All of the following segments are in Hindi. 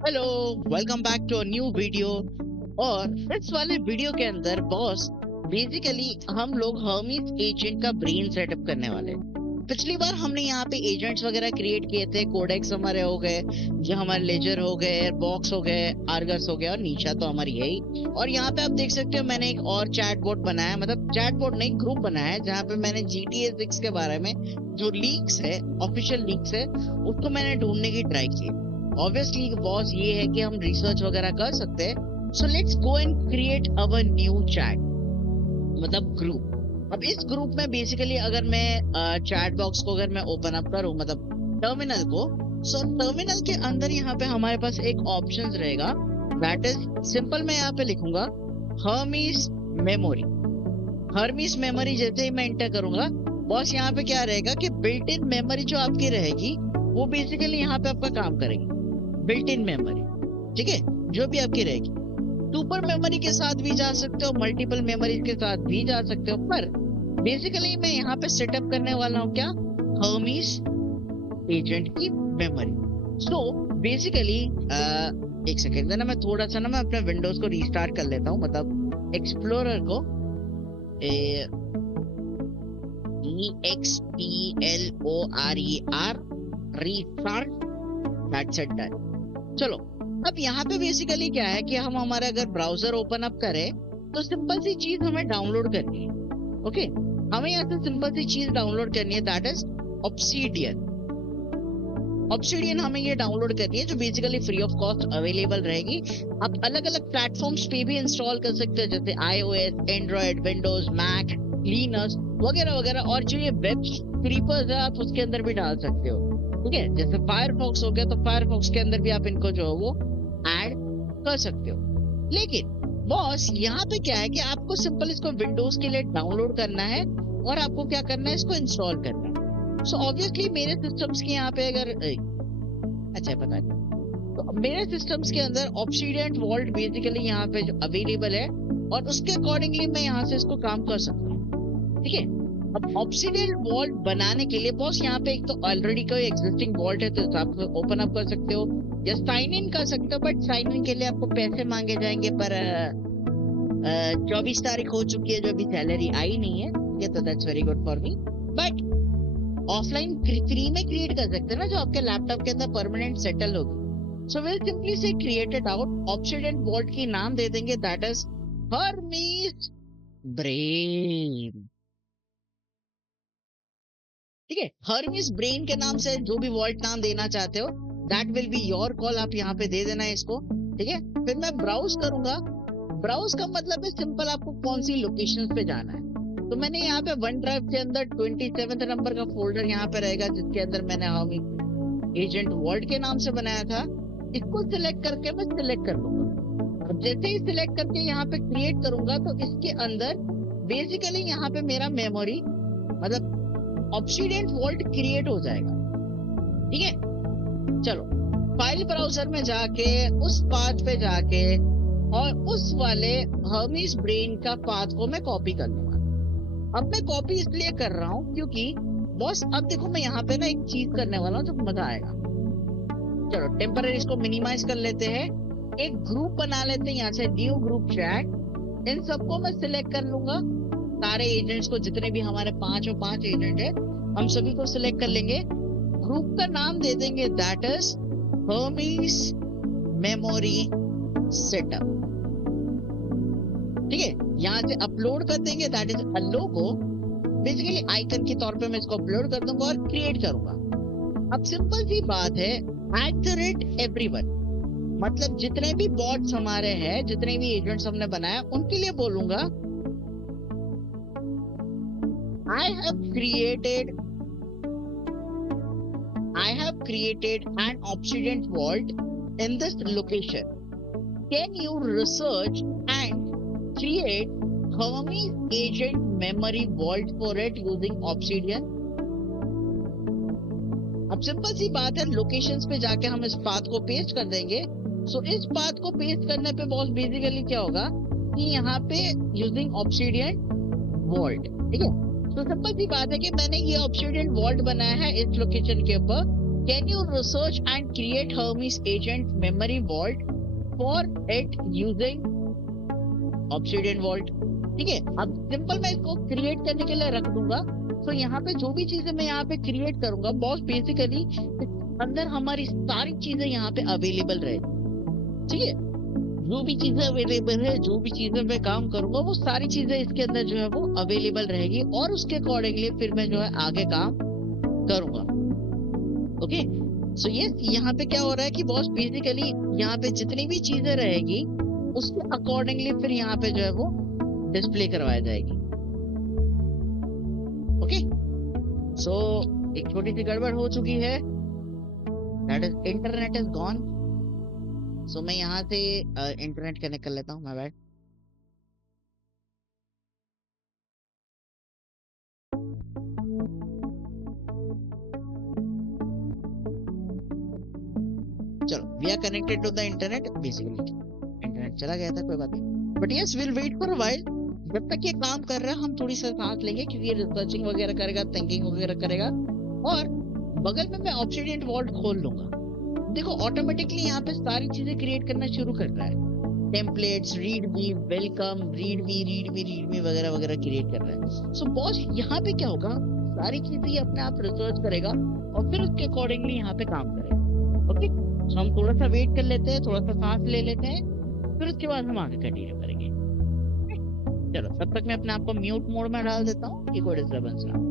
Hello, welcome back to a new video. और इस वाले वीडियो के अंदर बॉस बेसिकली हम लोग हर्मीज एजेंट का ब्रेन सेटअप करने वाले हैं। पिछली बार हमने यहाँ पे एजेंट्स वगैरह क्रिएट किए थे, कोडेक्स हमारे हो गए, जो हमारे लेजर हो गए, बॉक्स हो गए, आर्गस हो गया और नीचा तो हमारी यही। और यहाँ पे आप देख सकते हो मैंने एक और चैटबॉट बनाया, मतलब चैटबॉट नहीं, ग्रुप बनाया है जहाँ पे मैंने GTA 6 के बारे में जो लीक्स है, ऑफिशियल लीक्स है, उसको मैंने ढूंढने की ट्राई की। ऑब्वियसली बॉस ये है कि हम रिसर्च वगैरह कर सकते हैं, so let's go and create our new chat, मतलब ग्रुप। अब इस ग्रुप में बेसिकली अगर मैं चैट बॉक्स को अगर मैं ओपन अप करूं, मतलब टर्मिनल को, सो टर्मिनल के अंदर यहाँ पे हमारे पास एक ऑप्शन रहेगा, दैट इज सिंपल। मैं यहाँ पे लिखूंगा हर्मीज मेमोरी। हर्मीज मेमोरी जैसे ही मैं एंटर करूंगा बॉस, यहाँ पे क्या रहेगा कि बिल्ट इन मेमोरी जो आपकी रहेगी वो बेसिकली यहाँ पे आपका काम करेगी। बिल्ट इन मेमोरी, ठीक है, जो भी आपकी रहेगी। सुपर मेमोरी के साथ भी जा सकते हो, मल्टीपल मेमोरी के साथ भी जा सकते हो, पर बेसिकली मैं यहाँ पे सेटअप करने वाला हूँ क्या, हर्मीज एजेंट की मेमोरी। सो बेसिकली एक सेकेंड देना, मैं थोड़ा सा ना मैं अपने विंडोज को रीस्टार्ट कर लेता हूँ, मतलब एक्सप्लोरर को EXPLORER restart, that's it done. चलो, अब यहाँ पे बेसिकली क्या है कि हम हमारा अगर ब्राउजर ओपन अप करें तो सिंपल सी चीज हमें डाउनलोड करनी है। ओके, हमें यहाँ से सिंपल सी चीज डाउनलोड करनी है, दैट इज ऑब्सीडियन। ऑब्सीडियन हमें ये डाउनलोड करनी है, जो basically free of cost available रहेगी। आप अलग अलग प्लेटफॉर्म्स पे भी इंस्टॉल कर सकते हो, जैसे iOS, Android, Windows, Mac, Linux वगैरह वगैरह। और जो ये वेब स्क्रीपर्स है आप उसके अंदर भी डाल सकते हो, ठीक है। जैसे फायरफॉक्स हो गया तो फायरफॉक्स के अंदर भी आप इनको जो है वो ऐड कर सकते हो। लेकिन बॉस यहाँ पे क्या है कि आपको सिंपल इसको विंडोज के लिए डाउनलोड करना है और आपको क्या करना है, इसको इंस्टॉल करना है। सो ऑब्वियसली मेरे सिस्टम्स के यहाँ पे अगर अच्छा पता नहीं, तो मेरे सिस्टम्स के अंदर ऑब्सीडियन वॉल्ट बेसिकली यहाँ पे जो अवेलेबल है और उसके अकॉर्डिंगली मैं यहाँ से इसको काम कर सकता हूँ, ठीक है। अब ऑब्सीडियन वॉल्ट बनाने के लिए बॉस यहाँ पे एक तो ऑलरेडी कोई एग्जिस्टिंग वॉल्ट है तो आप ओपन अप कर सकते हो या साइन इन कर सकते हो, बट साइन इन के लिए आपको पैसे मांगे जाएंगे। पर 24 तारीख हो चुकी है, जो अभी सैलरी आई नहीं है, ये तो that's very good for me. But offline free में क्रिएट कर सकते हैं ना, जो आपके लैपटॉप के अंदर परमानेंट सेटल होगी। सो विल सिंपली से create it out, Obsidian vault की नाम दे देंगे, दैट इज हर्मीज ब्रेन, ठीक है। हर्मीज ब्रेन के नाम से जो भी वॉल्ट नाम देना चाहते हो that will be your call, आप यहाँ पे दे देना है इसको, ठीक है। फिर मैं ब्राउज करूंगा। ब्राउज का मतलब है सिंपल आपको कौन सी लोकेशन पे जाना है। तो मैंने यहाँ पे वन ड्राइव के अंदर 27 नंबर का फोल्डर यहाँ पे रहेगा, जिसके अंदर मैंने हर्मीज एजेंट वॉल्ट के नाम से बनाया था। इसको सिलेक्ट करके मैं सिलेक्ट कर लूंगा। अब जैसे ही सिलेक्ट करके यहाँ पे क्रिएट करूंगा तो इसके अंदर बेसिकली यहाँ पे मेरा मेमोरी, मतलब ऑब्सीडियन वॉल्ट क्रिएट हो जाएगा, ठीक है। चलो, फाइल ब्राउजर में जाके उस पाथ पे जाके और उस वाले हर्मीज ब्रेन का पाथ को मैं कॉपी कर लूंगा। अब मैं कॉपी इसलिए कर रहा हूं क्योंकि बॉस अब देखो मैं यहाँ पे ना एक चीज करने वाला हूँ जो मजा आएगा। चलो टेम्पररी इसको मिनिमाइज कर लेते हैं, एक ग्रुप बना लेते हैं यहाँ से, न्यू ग्रुप चैट। इन सबको मैं सिलेक्ट कर लूंगा, सारे एजेंट्स को, जितने भी हमारे 5 एजेंट है हम सभी को सिलेक्ट कर लेंगे। ग्रुप का नाम दे देंगे, that is Hermes memory setup, ठीक है। यहाँ से अपलोड कर देंगे, that is a logo, basically icon के तौर पे मैं इसको अपलोड कर दूंगा और क्रिएट करूंगा। अब सिंपल सी बात है, @everyone, मतलब जितने भी बॉट्स हमारे हैं, जितने भी एजेंट्स हमने बनाया उनके लिए बोलूंगा I have created an obsidian vault in this location. Can you research and create Hermes agent memory vault for it using obsidian? अब सिंपल सी बात है, लोकेशंस पे जाके हम इस पाथ को पेस्ट कर देंगे। सो इस पाथ को पेस्ट करने पे बॉस बेसिकली क्या होगा कि यहाँ पे यूजिंग ऑब्सीडियन वॉल्ट, ठीक है। तो सिंपल सी बात है कि मैंने ये ऑब्सीडियन वॉल्ट बनाया है इस लोकेशन के ऊपर can you research and create Hermes agent memory vault for it using Obsidian vault? ठीक है, अब सिंपल मैं इसको क्रिएट करने के लिए रख दूंगा। तो यहाँ पे जो भी चीजें मैं यहाँ पे क्रिएट करूंगा बॉस, बेसिकली अंदर हमारी सारी चीजें यहाँ पे अवेलेबल रहेगी। ठीक है, जो भी चीजें अवेलेबल है, जो भी चीजें मैं काम करूंगा वो सारी चीजें इसके अंदर जो है वो अवेलेबल रहेगी, और उसके अकॉर्डिंगली फिर मैं जो है आगे काम करूंगा। ओके, सो यस, यहाँ पे क्या हो रहा है कि बॉस बेसिकली यहाँ पे जितनी भी चीजें रहेगी उसके अकॉर्डिंगली फिर यहाँ पे जो है वो डिस्प्ले करवाया जाएगी। ओके, सो एक छोटी सी गड़बड़ हो चुकी है, that is internet is gone. So मैं यहाँ से इंटरनेट कनेक्ट कर लेता हूँ, माय बैड। चलो, we are connected to the internet. Basically internet चला गया था, कोई बात नहीं, but yes will wait for a while. जब तक ये काम कर रहा है हम थोड़ी सा सांस लेंगे, क्योंकि ये रिसर्चिंग वगैरह करेगा, थिंकिंग वगैरह करेगा, और बगल में मैं ऑब्सिडियन वॉल्ट खोल लूंगा। देखो ऑटोमेटिकली यहाँ पे सारी चीजें क्रिएट करना शुरू कर रहा है, टेम्पलेट्स, रीड मी, वेलकम, रीड मी वगैरह वगैरह क्रिएट कर रहा है। सो बॉस यहाँ पे क्या होगा, सारी चीजें ये अपने आप रिसर्च करेगा और फिर उसके अकॉर्डिंगली यहाँ पे काम करेगा। ओके, तो हम थोड़ा सा वेट कर लेते हैं, थोड़ा सा सांस ले लेते हैं, फिर उसके बाद हम आगे कंटिन्यू करेंगे। चलो, तब तक मैं अपने आप को म्यूट मोड में डाल देता हूँ कि कोई डिस्टर्बेंस ना हो।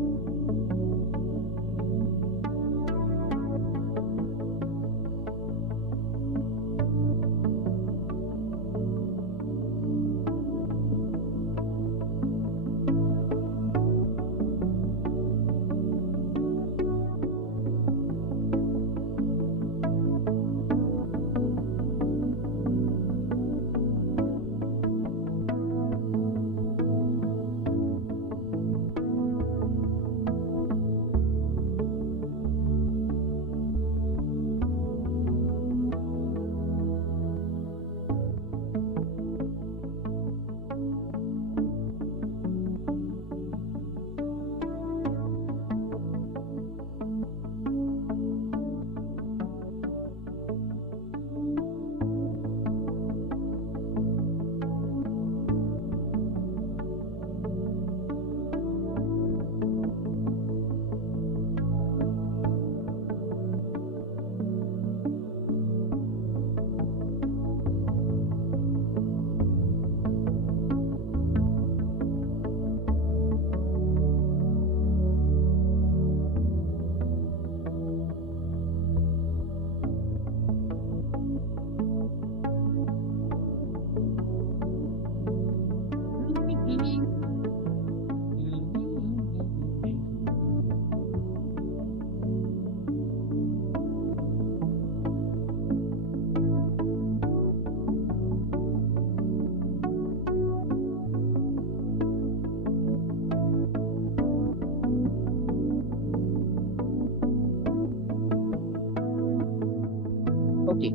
ओके,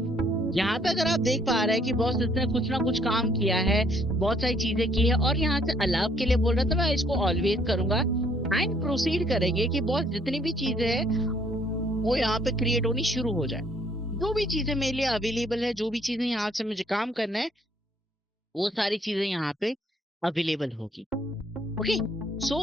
यहाँ पे अगर आप देख पा रहे हैं कि बॉस इसने कुछ ना कुछ काम किया है, बहुत सारी चीजें की है, और यहाँ से अलाउ के लिए बोल रहा था, मैं इसको ऑलवेज करूंगा एंड प्रोसीड करेंगे कि बॉस जितनी भी चीजें है वो यहाँ पे क्रिएट होनी शुरू हो जाए। जो भी चीजें मेरे लिए अवेलेबल है, जो भी चीजें यहाँ से मुझे काम करना है, वो सारी चीजें यहाँ पे अवेलेबल होगी। ओके, सो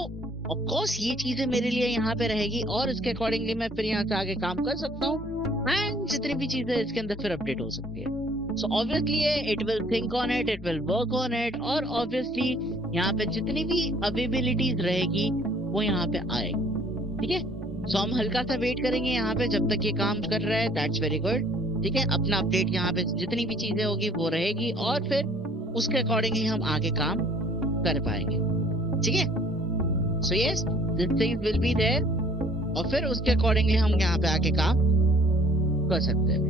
ऑफ कोर्स ये चीजें मेरे लिए यहाँ पे रहेगी, और इसके अकॉर्डिंगली मैं फिर यहाँ से आगे काम कर सकता हूँ, एंड जितनी भी चीजें इसके अंदर फिर अपडेट हो सकती है। So obviously it will think on it, it will work on it, और ऑब्वियसली यहाँ पे जितनी भी अवेलेबिलिटीज रहेगी वो यहाँ पे आएगी। ठीक है, सो हम हल्का सा वेट करेंगे यहाँ पे जब तक ये काम कर रहा है, दैट्स वेरी गुड। ठीक है, अपना अपडेट यहाँ पे जितनी भी चीजें होगी वो रहेगी, और फिर उसके अकॉर्डिंगली हम आगे काम कर पाएंगे। ठीक है, so yes, this things will be there, और फिर उसके अकॉर्डिंगली हम यहाँ पे आके काम कर सकते हैं।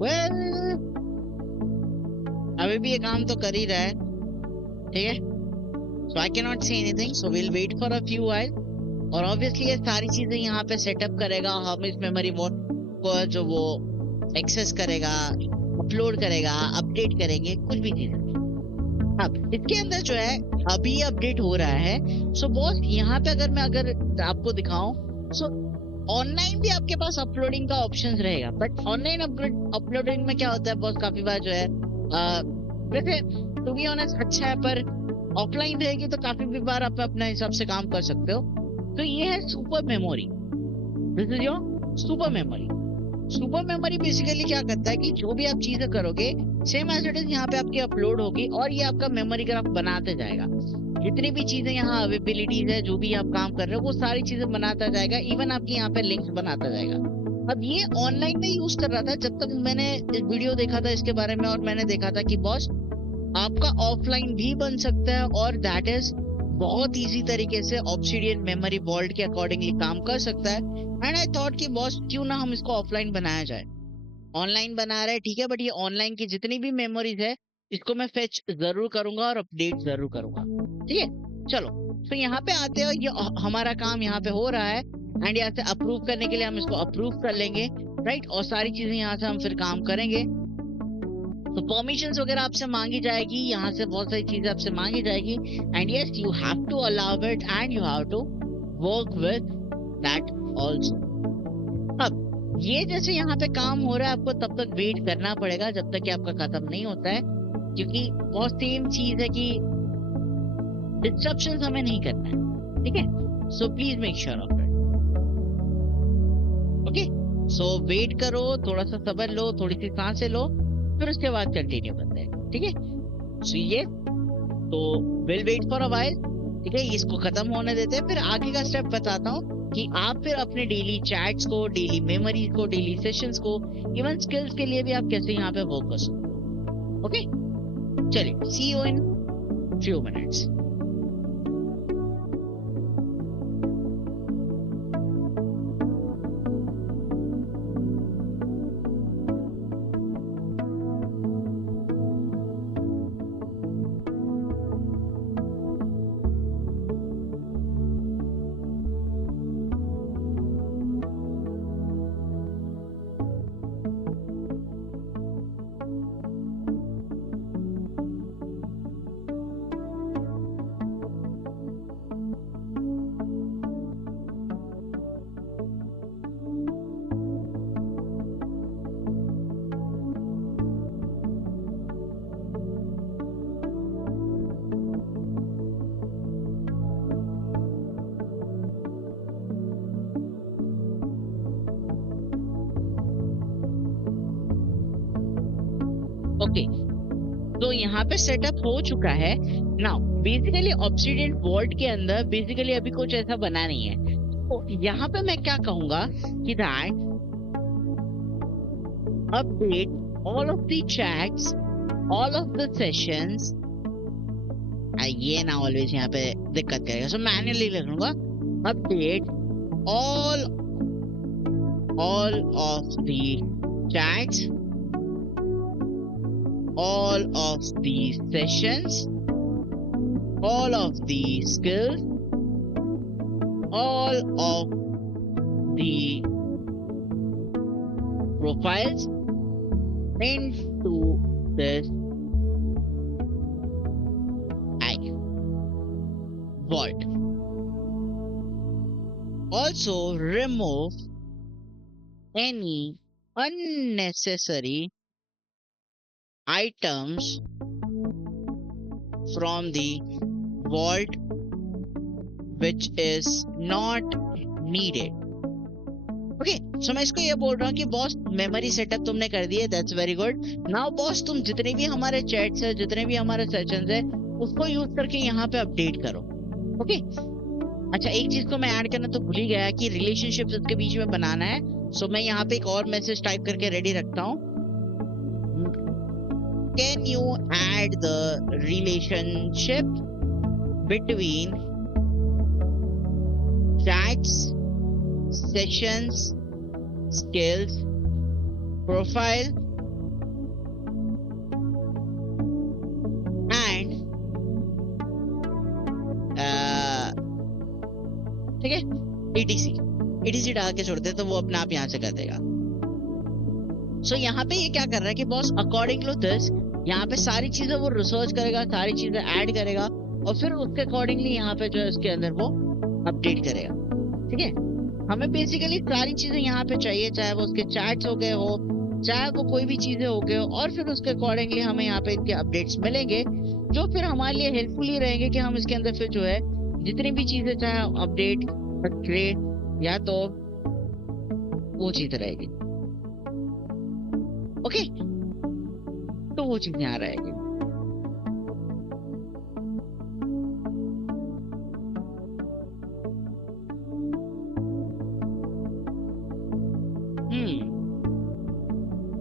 well, अभी भी ये काम तो कर ही रहा है, ठीक है। So I cannot say anything, so we'll wait for a few while. और ऑब्वियसली ये सारी चीजें यहाँ पे सेटअप करेगा, हम इस मेमोरी को जो वो एक्सेस करेगा, अपलोड करेगा, अपडेट करेंगे, कुछ भी चीजें। अब इसके अंदर जो है अभी अपडेट हो रहा है। सो बॉस यहाँ पे अगर मैं आपको दिखाऊं, सो ऑनलाइन भी आपके पास अपलोडिंग का ऑप्शन रहेगा, बट ऑनलाइन अपलोडिंग में क्या होता है बॉस, काफी बार जो है वैसे टू बी ऑनेस्ट अच्छा है, पर ऑफलाइन रहेगी तो काफी बार आप अपने हिसाब से काम कर सकते हो। तो ये है super memory, this is your super memory. Super memory basically क्या करता है कि जो भी आप चीजें करोगे सेम एज इट इज यहाँ पे आपकी अपलोड होगी और ये आपका मेमोरी ग्राफ बनाते जाएगा। जितनी भी चीजें यहाँ अवेलेबिलिटीज है, जो भी आप काम कर रहे हो वो सारी चीजें बनाता जाएगा, इवन आपकी यहाँ पे लिंक्स बनाता जाएगा। अब ये ऑनलाइन में यूज कर रहा था जब तक मैंने वीडियो देखा था इसके बारे में, और मैंने देखा था कि बॉस आपका ऑफलाइन भी बन सकता है और दैट इज बहुत इजी तरीके से ऑब्सिडियन मेमोरी वॉल्ट के अकॉर्डिंगली काम कर सकता है। एंड आई थॉट कि बॉस क्यों ना हम इसको ऑफलाइन बनाया जाए। ऑनलाइन बना रहे ठीक है, बट ये ऑनलाइन की जितनी भी मेमोरीज है इसको मैं फेच जरूर करूंगा और अपडेट जरूर करूंगा, ठीक है। चलो तो यहाँ पे आते हो, ये हमारा काम यहाँ पे हो रहा है एंड यहाँ से अप्रूव करने के लिए हम इसको अप्रूव कर लेंगे, राइट। और सारी चीजें यहाँ से हम फिर काम करेंगे। तो परमिशंस वगैरह आपसे मांगी जाएगी, यहाँ से बहुत सारी चीजें आपसे मांगी जाएगी and yes you have to allow it and you have to work with that also. अब ये जैसे यहाँ पे काम हो रहा है, आपको तब तक वेट करना पड़ेगा जब तक कि आपका खत्म नहीं होता है, क्योंकि बहुत सेम चीज है कि डिस्ट्रप्शंस हमें नहीं करना है, ठीक है। So please make sure of it, okay. So wait करो, थोड़ा सा सब्र लो, थोड़ी सी सांसें लो, फिर उसके बाद कंटिन्यू करते हैं, ठीक है। सो ये तो will wait for a while, ठीक है, इसको खत्म होने देते हैं, फिर आगे का स्टेप बताता हूँ कि आप फिर अपने डेली चैट्स को, डेली मेमोरीज को, डेली सेशंस को, इवन स्किल्स के लिए भी आप कैसे यहाँ पे वर्क कर सकते हो, ओके। चलिए see you in few minutes. Okay तो यहाँ पे सेटअप हो चुका है। नाउ बेसिकली ऑब्सिडियन वॉल्ट के अंदर बेसिकली अभी कुछ ऐसा बना नहीं है, तो यहाँ पे मैं क्या कहूंगा कि that update all of the chats, all of the sessions. ये ना ऑलवेज यहाँ पे दिक्कत करेगा, सो मैन्युअली लिखूंगा update all of the chats, all of the sessions, all of the skills, all of the profiles into this vault. Also remove any unnecessary items from the vault which is not needed. Okay so मैं इसको ये बोल रहा हूँ कि बॉस मेमोरी सेटअप तुमने कर दी है, that's very good. Now boss तुम जितने भी हमारे चैट्स है, जितने भी हमारे सेशंस है, उसको यूज करके यहाँ पे अपडेट करो, ओके। अच्छा एक चीज को मैं ऐड करना तो भूल ही गया कि रिलेशनशिप इसके बीच में बनाना है। सो मैं यहाँ पे एक और मैसेज टाइप करके रेडी रखता हूँ। Can you add the relationship between chats, sessions, skills, profile ETC ETC डाल के छोड़ दे तो वो अपने आप यहाँ से कर देगा। सो यहाँ पे ये क्या कर रहा है कि बॉस अकॉर्डिंग टू दिस यहाँ पे सारी चीजें वो रिसर्च करेगा, सारी चीजें ऐड करेगा और फिर उसके अकॉर्डिंगली यहाँ पे जो है उसके अंदर वो अपडेट करेगा। ठीक है, हमें बेसिकली सारी चीजें यहाँ पे चाहिए, चाहे वो उसके चैट्स हो गए हो, चाहे वो कोई भी चीजें हो गए हो, और फिर उसके अकॉर्डिंगली हमें यहाँ पे इनके अपडेट्स मिलेंगे जो फिर हमारे लिए हेल्पफुल ही रहेंगे कि हम इसके अंदर फिर जो है जितनी भी चीजें चाहे अपडेट क्रिएट या तो वो चीज रहेगी। ओके, तो वो चीज यहाँ रहेगी।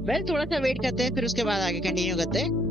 वेल थोड़ा सा वेट करते हैं, फिर उसके बाद आगे कंटिन्यू करते हैं।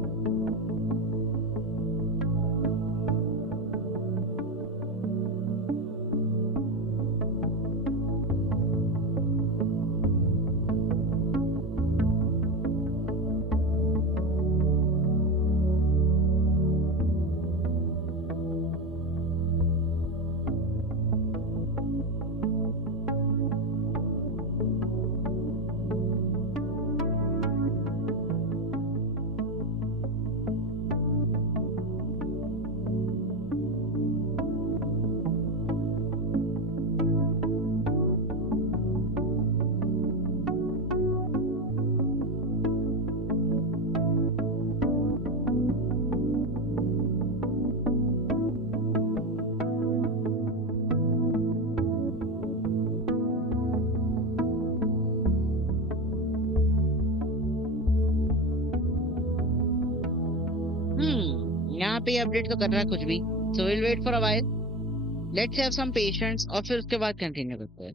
यहाँ पे अपडेट तो कर रहा है कुछ भी, so will wait for a while, let's have some patience और फिर उसके बाद कंटिन्यू करते हैं।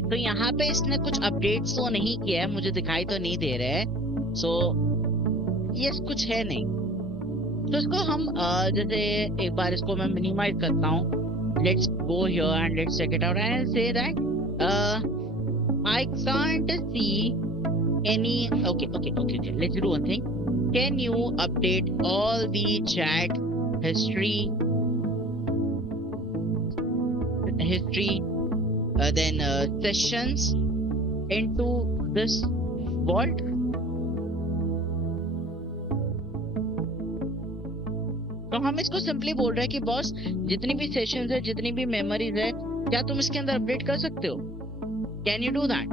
तो यहाँ पे इसने कुछ अपडेट्स तो नहीं किया है, मुझे दिखाई तो नहीं दे रहे हैं, सो ये कुछ है नहीं। तो इसको हम जैसे एक बार इसको मैं मिनिमाइज करता हूँ, let's go here and let's check it out and say that I can't see any. Okay, let's do one thing, can you update all the chat history then sessions into this vault? तो हम इसको सिंपली बोल रहे हैं कि बॉस जितनी भी सेशंस है, जितनी भी मेमोरीज है, क्या तुम इसके अंदर अपडेट कर सकते हो? Can you do that?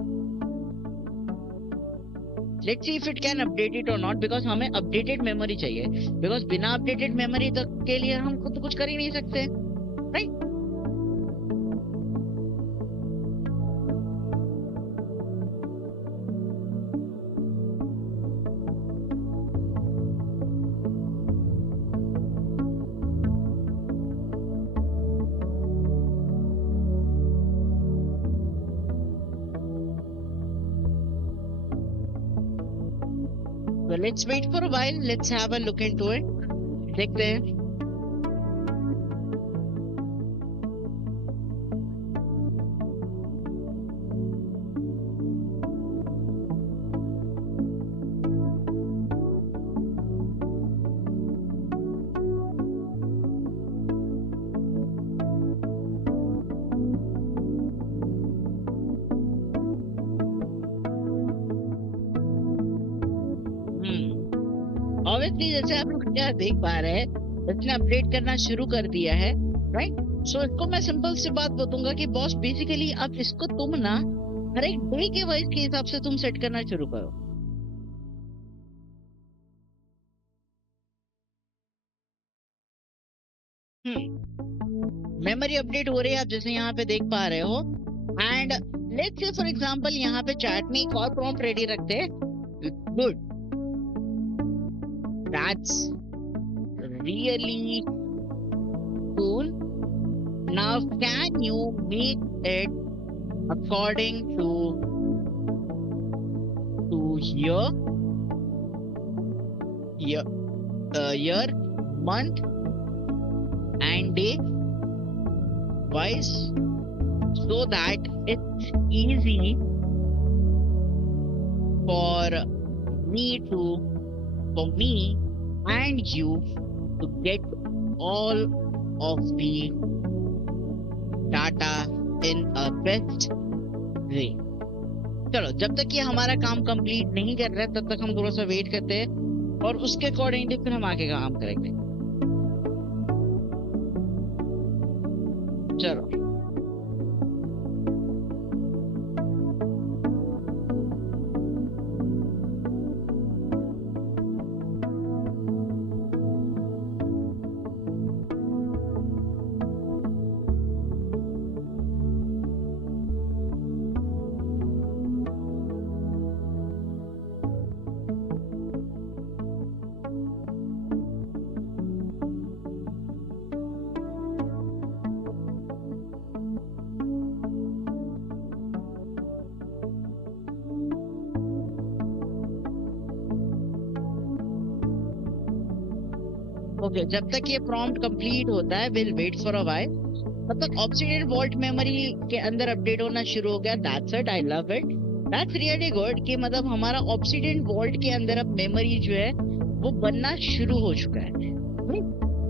Let's see if it can update it और नॉट, बिकॉज हमें अपडेटेड मेमोरी चाहिए, बिकॉज बिना अपडेटेड मेमोरी तक के लिए हम खुद कुछ कर ही नहीं सकते, right? So let's wait for a while. Let's have a look into it. देखते हैं। ऑब्वियसली जैसे आप लोग क्या देख पा रहे हैं, इसने अपडेट करना शुरू कर दिया है, राइट? सो इसको मैं सिंपल सी बात बताऊंगा कि बॉस बेसिकली अब इसको तुम ना हर एक डे के वाइज के हिसाब से तुम सेट करना शुरू करो। मेमोरी अपडेट हो रही है, आप जैसे यहाँ पे देख पा रहे हो। And let's say for example यहाँ पे चैट में एक और प्रॉम्प्ट रेडी रखते हैं। Good, that's really cool, now can you make it according to year, year, month and day wise, so that it's easy for me and you to get all of the data in a best way. चलो, जब तक ये हमारा काम कंप्लीट नहीं कर रहा है तब तक हम थोड़ा सा वेट करते हैं और उसके अकॉर्डिंगली फिर हम आगे काम करेंगे। चलो, ओके, जब तक ये प्रॉम्प्ट कंप्लीट होता है will wait for a while. तब तक ऑब्सीडियन वॉल्ट मेमोरी के अंदर अपडेट होना शुरू हो गया। That's it, I love it, that's really good कि मतलब हमारा ऑब्सीडियन वॉल्ट के अंदर अब मेमोरी जो है वो बनना शुरू हो चुका है।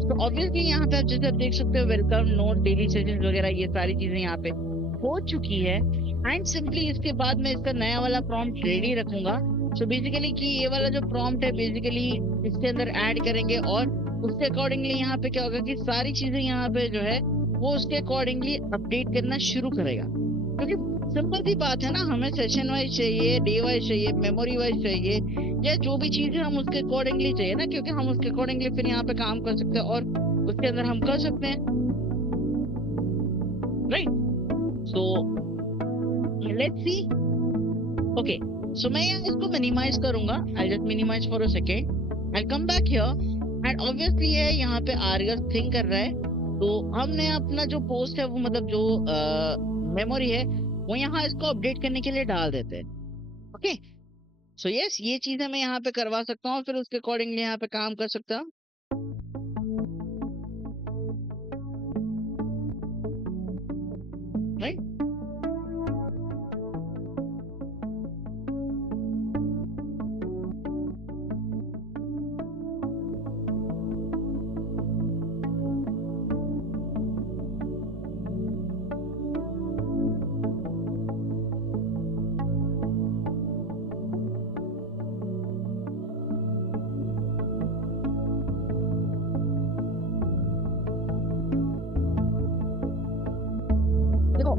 तो ऑब्वियसली यहाँ पे आप जैसे आप देख सकते हो वेलकम नोट, डेली सेशंस वगैरह ये सारी चीजें यहाँ पे हो चुकी है। एंड सिंपली इसके बाद मैं इसका नया वाला प्रॉम्प्ट रेडी रखूंगा। सो बेसिकली कि ये वाला जो प्रॉम्प्ट है बेसिकली इसके अंदर ऐड करेंगे और उसके अकॉर्डिंगली यहाँ पे क्या होगा कि सारी चीजें यहाँ पे जो है वो उसके अकॉर्डिंगली अपडेट करना शुरू करेगा। क्योंकि सिंपल सी बात है ना, हमें सेशन वाइज चाहिए, डे वाइज चाहिए, मेमोरी वाइज चाहिए, या जो भी चीजें हम उसके अकॉर्डिंगली चाहिए ना, क्योंकि हम उसके अकॉर्डिंगली फिर यहाँ पे काम कर सकते हैं और उसके अंदर हम कर सकते हैं, right? So let's see. Okay, so मैं यहाँ इसको मिनिमाइज करूंगा। I just minimise for a second, I come back here and obviously है यहाँ पे आर्गस थिंक कर रहा है। तो हमने अपना जो पोस्ट है वो मतलब जो मेमोरी है वो यहाँ इसको अपडेट करने के लिए डाल देते हैं। ओके, सो यस, ये चीजें मैं यहाँ पे करवा सकता हूँ, फिर उसके अकॉर्डिंगली यहाँ पे काम कर सकता हूँ, राइट?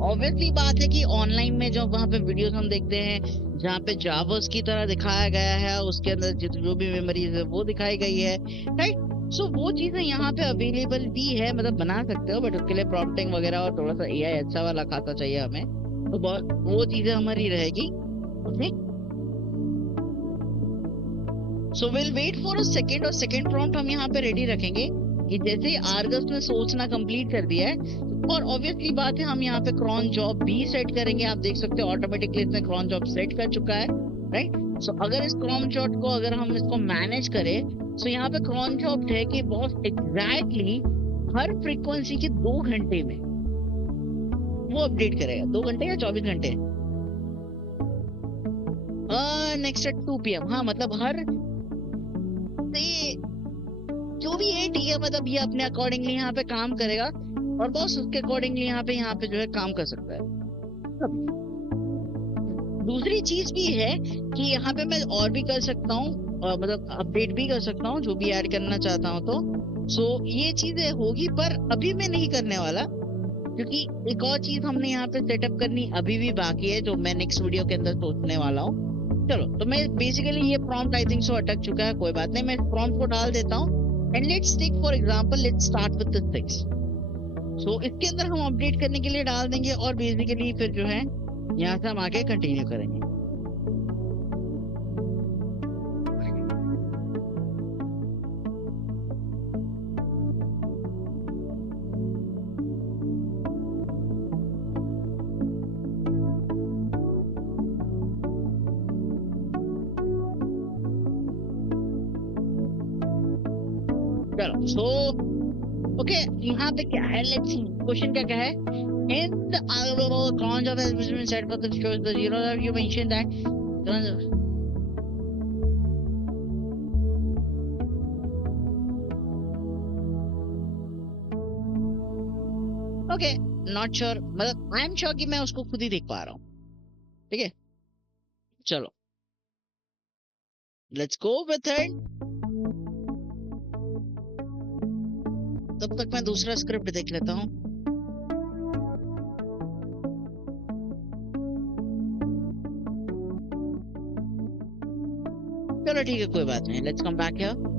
ऑब्वियसली बात है कि ऑनलाइन में जो वहां पे वीडियोस हम देखते हैं जहाँ पे जावास की तरह दिखाया गया है, उसके अंदर जो भी मेमोरीज है वो दिखाई गई है, राइट? सो वो चीजें यहाँ पे अवेलेबल भी है, मतलब बना सकते हो, बट उसके लिए प्रॉम्प्टिंग वगैरह और थोड़ा सा एआई अच्छा वाला खाता चाहिए हमें, तो वो चीजें हमारी रहेगी। So will wait for a second, और सेकेंड प्रॉम्प्ट हम यहाँ पे रेडी रखेंगे कि जैसे आर्गस ने सोचना कंप्लीट कर दिया है, और ऑब्वियसली बात है हम यहाँ पे क्रॉन जॉब भी सेट करेंगे। आप देख सकते हो ऑटोमेटिकली इसने क्रॉन जॉब सेट कर चुका है, राइट? सो अगर इस क्रॉन जॉब को अगर हम इसको मैनेज करें, सो यहाँ पे क्रॉन जॉब है कि बहुत एग्जैक्टली हर फ्रीक्वेंसी के 2 घंटे में वो अपडेट करेगा। 2 घंटे या 24 घंटे, नेक्स्ट एट 2 PM। हाँ, मतलब हर जो भी है, ठीक है, मतलब ये अपने अकॉर्डिंगली यहाँ पे काम करेगा और बस उसके अकॉर्डिंगली यहाँ पे जो है काम कर सकता है। दूसरी चीज भी है कि यहाँ पे मैं और भी कर सकता हूँ, मतलब अपडेट भी कर सकता हूँ जो भी ऐड करना चाहता हूँ तो। सो ये चीजें होगी, पर अभी मैं नहीं करने वाला, क्योंकि एक और चीज हमने यहाँ पे सेटअप करनी अभी भी बाकी है जो मैं नेक्स्ट वीडियो के अंदर सोचने वाला हूँ। चलो, तो मैं बेसिकली ये प्रॉम्प्ट आई थिंक सो अटक चुका है, कोई बात नहीं, मैं प्रॉम्प्ट को डाल देता हूँ and let's take for example, let's start with the 6. So इसके अंदर हम अपडेट करने के लिए डाल देंगे और बेसिकली फिर जो है यहाँ से हम आगे कंटिन्यू करेंगे. चलो, सो ओके, यहाँ पे क्या है, लेट्स सी क्वेश्चन क्या है. In the cons of advertisement set for the shows the zero that you mentioned that. Okay, not sure. मतलब I am sure कि मैं उसको खुद ही देख पा रहा हूँ. ठीक है, चलो let's go with it. तब तक मैं दूसरा स्क्रिप्ट देख लेता हूँ. चलो ठीक है, कोई बात नहीं. Let's come back here.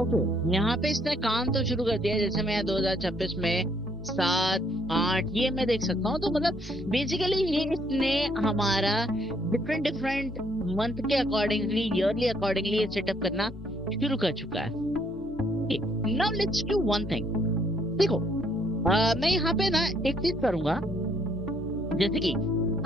Okay, यहाँ पे इसने काम तो शुरू कर दिया. जैसे मैं 2026 में 7, 8 ये मैं देख सकता हूँ. तो मतलब बेसिकली ये इसने हमारा डिफरेंट मंथ के अकॉर्डिंगली, ईयरली अकॉर्डिंगली ये सेटअप करना शुरू कर चुका है. Now let's do one thing. देखो, मैं यहाँ पे ना एक चीज करूंगा, जैसे कि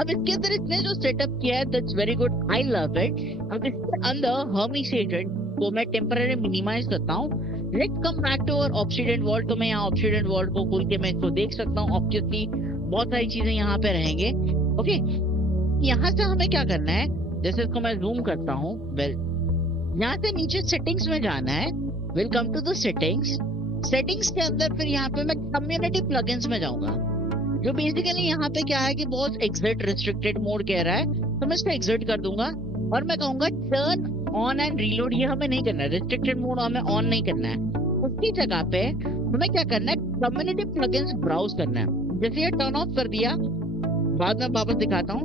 अब इसके अंदर इसने जो सेटअप किया है that's very good, I love it. अब इसके अंदर हर्मिस एजेंट को मैं टेम्पररी मिनिमाइज करता हूँ. Let's come back to our Obsidian world. तो मैं यहाँ ऑब्सीडियन वर्ल्ड को खोल के मैं इसको देख सकता हूँ. ऑब्वियसली बहुत सारी चीजें यहाँ पे रहेंगे. ओके, यहाँ से हमें क्या करना है, जैसे इसको मैं जूम करता हूँ. वेल, यहाँ से नीचे सेटिंग्स में जाना है. Will come to the settings. Settings के अंदर फिर यहाँ पे मैं कम्युनिटी प्लगइन्स में जाऊंगा. जो बेसिकली यहाँ पे क्या है कि बहुत एग्जिट रिस्ट्रिक्टेड मोड कह रहा है, तो मैं इसको एग्जिट कर दूंगा और मैं कहूंगा टर्न ऑन एंड रीलोड. ये हमें नहीं करना है, रिस्ट्रिक्टेड मोड हमें ऑन नहीं करना है. उसकी जगह पे हमें क्या करना है, कम्युनिटी प्लगइन्स ब्राउज करना है. जैसे ये टर्न ऑफ कर दिया, बाद में वापस दिखाता हूँ.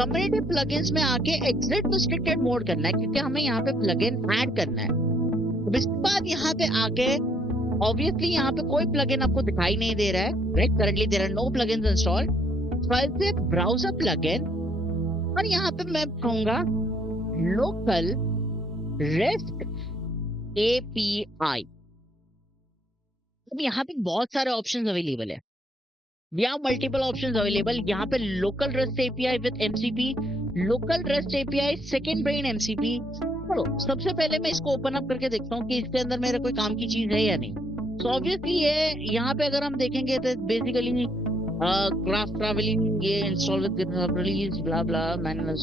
कम्युनिटी प्लगइन्स में आके एग्जिट रिस्ट्रिक्टेड मोड करना है, क्योंकि हमें यहाँ पे प्लगइन ऐड करना है. इसके बाद यहाँ पे आके ऑब्वियसली यहाँ पे कोई प्लगइन आपको दिखाई नहीं दे रहा है, right? Currently there are no plugins installed. File से ब्राउज अ प्लगइन और यहाँ पे मैं कहूंगा लोकल रेस्ट एपीआई. अब यहाँ पे बहुत सारे ऑप्शंस अवेलेबल है. We have multiple options available. यहाँ पे local REST API with MCP, local REST API, second brain MCP. चलो सबसे पहले मैं इसको ओपन अप करके देखता हूँ कि इसके अंदर मेरा कोई काम की चीज है या नहीं. सो ऑब्वियसली ये यहाँ पे अगर हम देखेंगे तो बेसिकली क्राफ्ट ट्रैवलिंग ये install with release blah blah manual,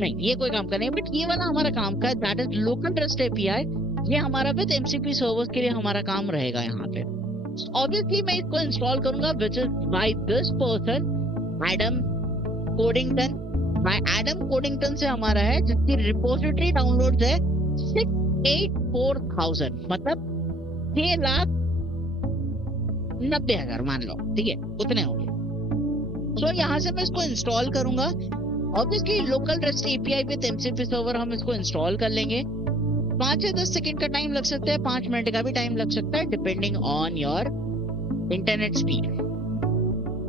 नहीं ये कोई काम का नहीं. बट ये वाला हमारा काम का है, that is local REST API. ये हमारा विद MCP सर्वर्स के लिए हमारा काम रहेगा यहाँ पे. Obviously मैं इसको इंस्टॉल करूंगा which is by this person Adam Codington. by Adam Codington से हमारा है, जिसकी रिपोजिटरी डाउनलोड है 684,000, मतलब 6,90,000 मान लो, ठीक है, उतने होंगे. सो यहाँ से मैं इसको इंस्टॉल करूंगा. Obviously local REST API with MCP server हम इसको इंस्टॉल कर लेंगे. 5 से 10 सेकंड का टाइम लग सकता है, 5 मिनट का भी टाइम लग सकता है, depending on your internet speed.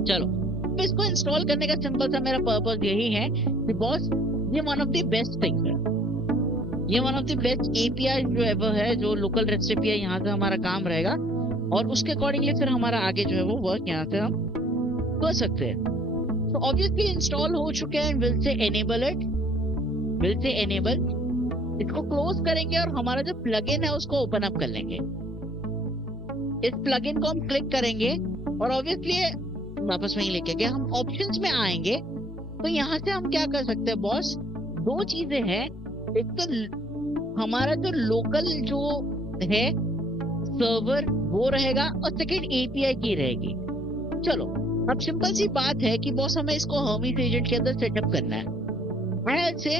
चलो, तो इसको इंस्टॉल करने का सिंपल सा मेरा पर्पस यही है कि बॉस ये one of the best thing है, ये one of the best API जो एवर है, जो लोकल रेस्ट एपीआई यहाँ से हमारा काम रहेगा और उसके अकॉर्डिंगली फिर हमारा आगे जो है वो वर्क यहाँ से हम कर सकते हैं। तो ऑब्वियसली इंस्टॉल हो चुके हैं, will say enable it, will say enable, इसको क्लोज करेंगे और हमारा जो प्लगइन है उसको ओपन अप कर लेंगे। इस प्लगइन को हम क्लिक करेंगे और ऑब्वियसली वापस वहीं लेके गए, हम ऑप्शंस में आएंगे तो यहाँ से हम क्या कर सकते हैं बॉस, दो चीजें हैं, एक तो हमारा जो लोकल जो है सर्वर वो रहेगा और सेकंड एपीआई की रहेगी। चलो अब सिंपल सी बात है कि बॉस हमें इसको हर्मीज एजेंट के अंदर सेटअप करना है। I'll say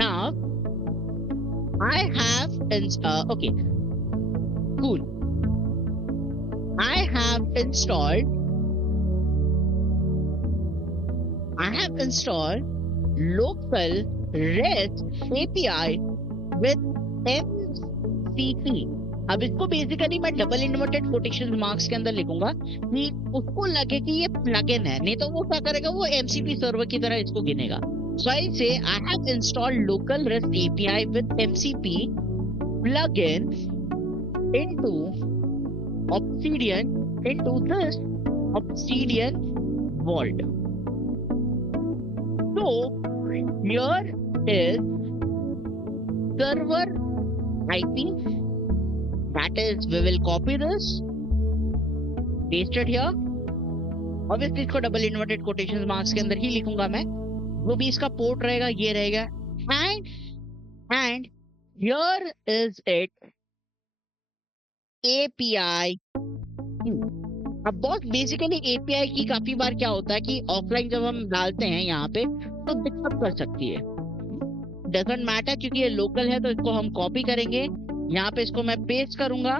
now I have okay, cool, I have installed local REST API with MCP। अब इसको बेसिकली मैं डबल इन्वर्टेड कोटेशन मार्क्स के अंदर लिखूंगा कि उसको लगे कि ये प्लगइन है, नहीं तो वो क्या करेगा, वो MCP सर्वर की तरह इसको गिनेगा। So I say I have installed local REST API with MCP plugin into Obsidian, into this Obsidian Vault। So here is server IP, that is we will copy this, paste it here। Obviously इसको डबल इन्वर्टेड कोटेशन मार्क्स के अंदर ही लिखूंगा मैं, वो भी इसका पोर्ट रहेगा, ये रहेगा, and here is it API। अब बहुत बेसिकली एपीआई की काफी बार क्या होता है कि ऑफलाइन जब हम डालते हैं यहाँ पे तो दिक्कत कर सकती है, डजंट मैटर, क्योंकि ये लोकल है तो इसको हम कॉपी करेंगे, यहाँ पे इसको मैं पेस्ट करूंगा,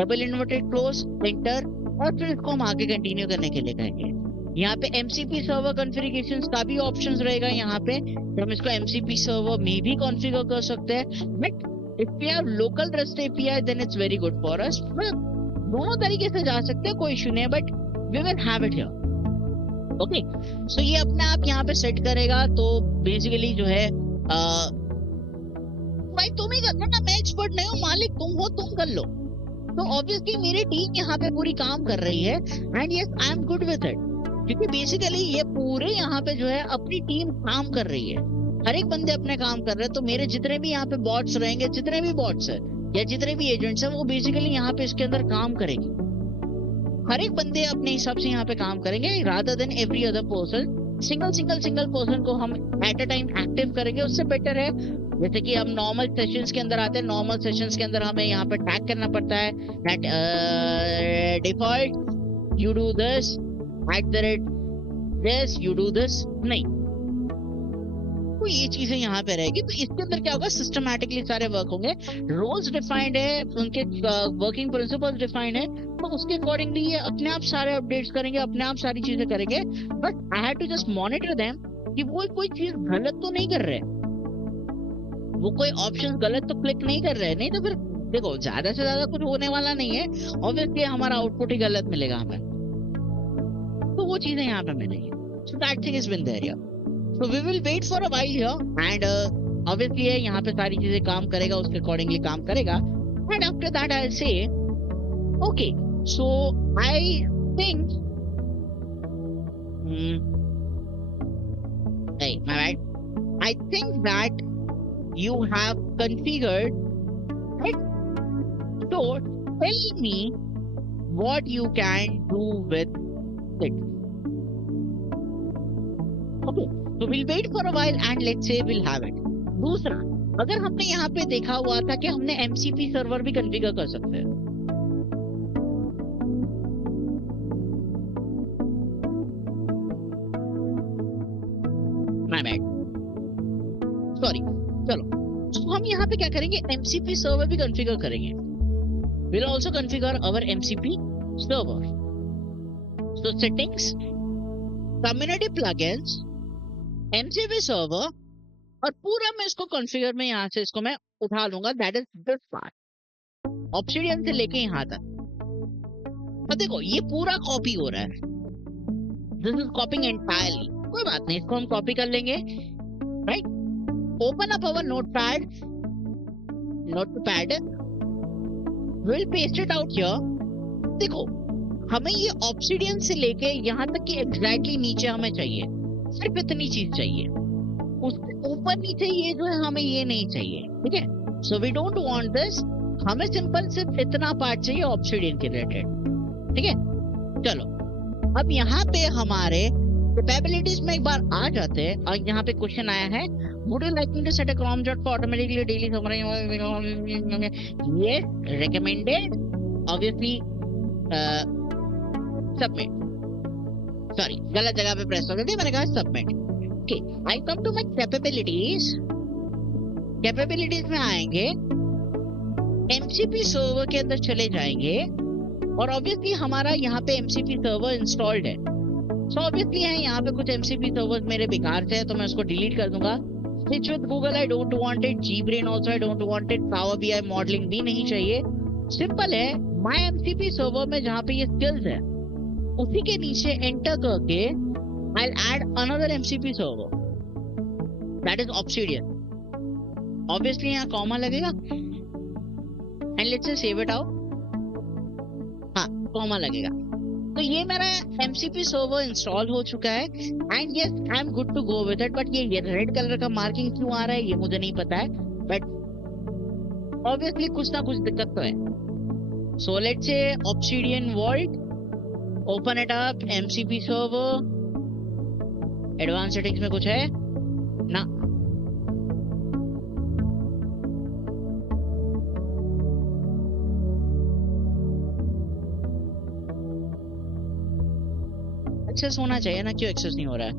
डबल इन्वर्टेड क्लोज एंटर, और फिर इसको हम आगे कंटिन्यू करने के लिए कहेंगे। यहाँ पे MCP सर्वर कॉन्फ़िगरेशंस का भी ऑप्शंस रहेगा यहाँ पे, तो हम इसको MCP सर्वर में भी कॉन्फ़िगर कर सकते हैं, but if we have local REST API then it's very good for us. दोनों तरीके से जा सकते हैं, कोई इशू नहीं है, but we will have it here. Okay, so ये अपने आप यहाँ पे सेट करेगा, तो बेसिकली जो है भाई तुम ही करना ना, मैं एक्सपर्ट नहीं हूँ, मालिक तुम हो, तुम कर लो। तो ऑब्वियसली मेरी टीम यहाँ पे पूरी काम कर रही है and yes I am good with it, क्योंकि बेसिकली ये पूरे यहाँ पे जो है अपनी टीम काम कर रही है, हर एक बंदे अपने काम कर रहे हैं। तो मेरे जितने भी यहाँ पे बॉट्स रहेंगे, जितने भी बॉट्स है या जितने भी एजेंट्स हैं, वो बेसिकली यहाँ पे इसके अंदर काम करेंगे, हर एक बंदे अपने हिसाब से यहाँ पे काम करेंगे, rather than every other person single person को हम एट अ टाइम एक्टिव करेंगे, उससे बेटर है। जैसे कि हम नॉर्मल सेशंस के अंदर आते हैं, नॉर्मल सेशंस के अंदर हमें यहाँ पे टैग करना पड़ता है that default you do this @ you do this, नहीं, तो ये चीजें यहाँ पे रहेगी। तो इसके अंदर क्या होगा, सिस्टमैटिकली सारे वर्क होंगे, रोल्स डिफाइंड है, उनके वर्किंग प्रिंसिपल्स डिफाइंड है, तो उसके अकॉर्डिंगली ये अपने आप सारे अपडेट्स करेंगे, अपने आप सारी चीजें करेंगे, but I have to just monitor them कि वो कोई चीज गलत तो नहीं कर रहे, वो कोई ऑप्शन गलत तो क्लिक नहीं कर रहे, नहीं तो फिर देखो ज्यादा से ज्यादा कुछ होने वाला नहीं है, ऑब्वियसली हमारा आउटपुट ही गलत मिलेगा हमें, तो वो चीजें यहाँ पे मिलेंगी। So that thing is been there here, so we will wait for a while here and obviously यहाँ पे सारी चीजें काम करेगा, उसके अकॉर्डिंगली काम करेगा, and after that I will say okay, so I think hey my bad, I think that you have configured it, so tell me what you can do with it। okay, so we'll wait for a while and let's say we'll have it। दूसरा, अगर हमने यहाँ पे देखा हुआ था कि हमने MCP सर्वर भी कॉन्फ़िगर कर सकते हैं, my bad, सॉरी, चलो, तो हम यहाँ पे क्या करेंगे, MCP सर्वर भी कॉन्फ़िगर करेंगे, we'll also configure our MCP server। so settings, community plugins, MCP server, और पूरा मैं इसको कॉन्फ़िगर में यहाँ से इसको मैं उठा लूंगा, that is this part, obsidian से लेके यहाँ तक। अब देखो ये पूरा कॉपी हो रहा है, दिस इज कॉपिंग एंटायरली, कोई बात नहीं, इसको हम कॉपी कर लेंगे, open up our notepad, we'll paste it out here. देखो हमें ये ऑब्सिडियन से लेके यहाँ तक कि एग्जैक्टली नीचे हमें चाहिए, सिर्फ इतनी चीज चाहिए, उसके ऊपर नीचे ये जो है हमें ये नहीं चाहिए, ठीक है। So we don't want this, हमें सिंपल सिर्फ इतना पार्ट चाहिए ऑब्सिडियन के रिलेटेड, ठीक है। चलो अब यहाँ पे हमारे कैपेबिलिटीज में एक बार आ जाते हैं और यहाँ पे क्वेश्चन आया है, would you like me to set a cron job for automatically daily summary? Yes, recommended. Obviously, submit. Sorry, गलत जगह पे प्रेस हो गई थी, मैंने कहा submit. Okay, I come to my capabilities. Capabilities में आएंगे, MCP सर्वर के अंदर चले जाएंगे और ऑब्वियसली हमारा यहाँ पे MCP सर्वर इंस्टॉल्ड है। सो ऑब्वियसली है यहाँ पे कुछ MCP सर्वर्स मेरे बेकार से है तो मैं उसको डिलीट कर दूंगा। Switch with Google I don't want it, Gbrain also I don't want it, power BI modelling भी नहीं चाहिए। सिंपल है, माय MCP सर्वर में जहाँ पे ये स्किल्स है उसी के नीचे एंटर करके I add another MCP server that is obsidian. Obviously यहाँ कॉमा लगेगा and let's save it out, हाँ कॉमा लगेगा। तो ये मेरा MCP सर्वर इंस्टॉल हो चुका है and yes I am good to go with it. But ये रेड कलर का मार्किंग क्यों आ रहा है ये मुझे नहीं पता है, बट ऑब्वियसली कुछ ना कुछ दिक्कत तो है। So let's say Obsidian vault, open it up, MCP server, advance settings में कुछ है ना, एक्सेस होना चाहिए ना, क्यों एक्सेस नहीं हो रहा है।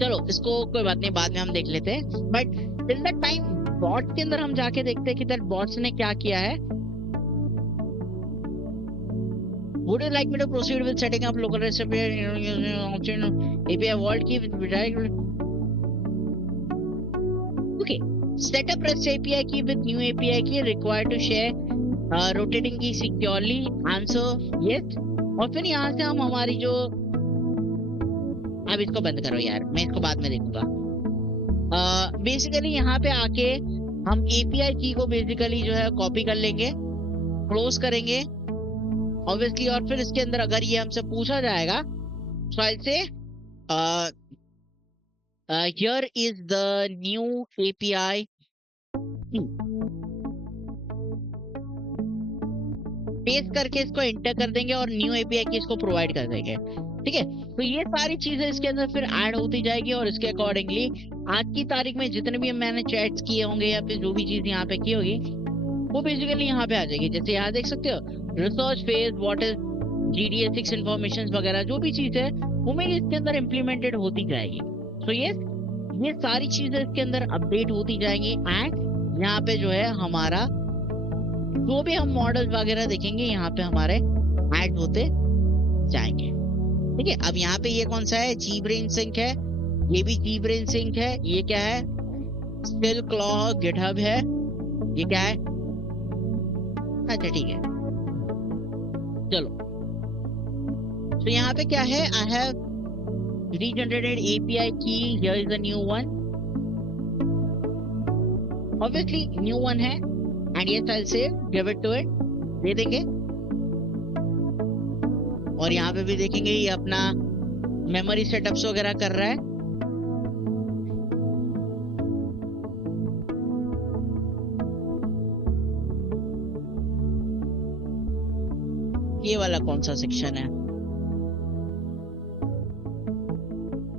चलो इसको कोई बात नहीं, बाद में हम देख लेते हैं, but till that time bot के अंदर हम जाके देखते हैं कि दैट बॉट्स ने क्या किया है। Would you like me to proceed with setting up local REST API using option API vault key with okay, set up REST API key with new API key required to share rotating key securely, answer yes। और फिर यहाँ से हम हमारी जो, अब इसको बंद करो यार, मैं इसको बाद में देखूंगा। बेसिकली यहाँ पे आके हम API की को बेसिकली जो है कॉपी कर लेंगे, क्लोज करेंगे ऑब्वियसली, और फिर इसके अंदर अगर ये हमसे पूछा जाएगा so I'll say here is the new API paste करके इसको एंटर कर देंगे और न्यू API की इसको प्रोवाइड कर देंगे, ठीक है। तो ये सारी चीजें इसके अंदर फिर ऐड होती जाएगी और इसके अकॉर्डिंगली आज की तारीख में जितने भी मैंने चैट्स किए होंगे या फिर जो भी चीज यहाँ पे की होगी वो बेसिकली यहाँ पे आ जाएगी। जैसे यहाँ देख सकते हो research phase, what is GDS6 information वगैरह जो भी चीज है वो मेरी इसके अंदर इम्प्लीमेंटेड होती जाएगी। सो ये सारी चीजें इसके अंदर अपडेट होती जाएंगी एंड यहाँ पे जो है हमारा जो भी हम मॉडल वगैरह देखेंगे यहाँ पे हमारे ऐड होते जाएंगे, ठीक है। अब यहाँ पे ये कौन सा है, जीब्रेन सिंक है, ये भी जीब्रेन सिंक है, ये क्या है, स्किल क्लॉ गिटहब है, ये क्या है, अच्छा ठीक है चलो। तो यहाँ पे क्या है, I have regenerated API key, here is a new one, obviously new one है and yes I'll say give it to it, दे देंगे। और यहाँ पे भी देखेंगे ये अपना मेमोरी सेटअप्स वगैरह कर रहा है, ये वाला कौन सा सेक्शन है,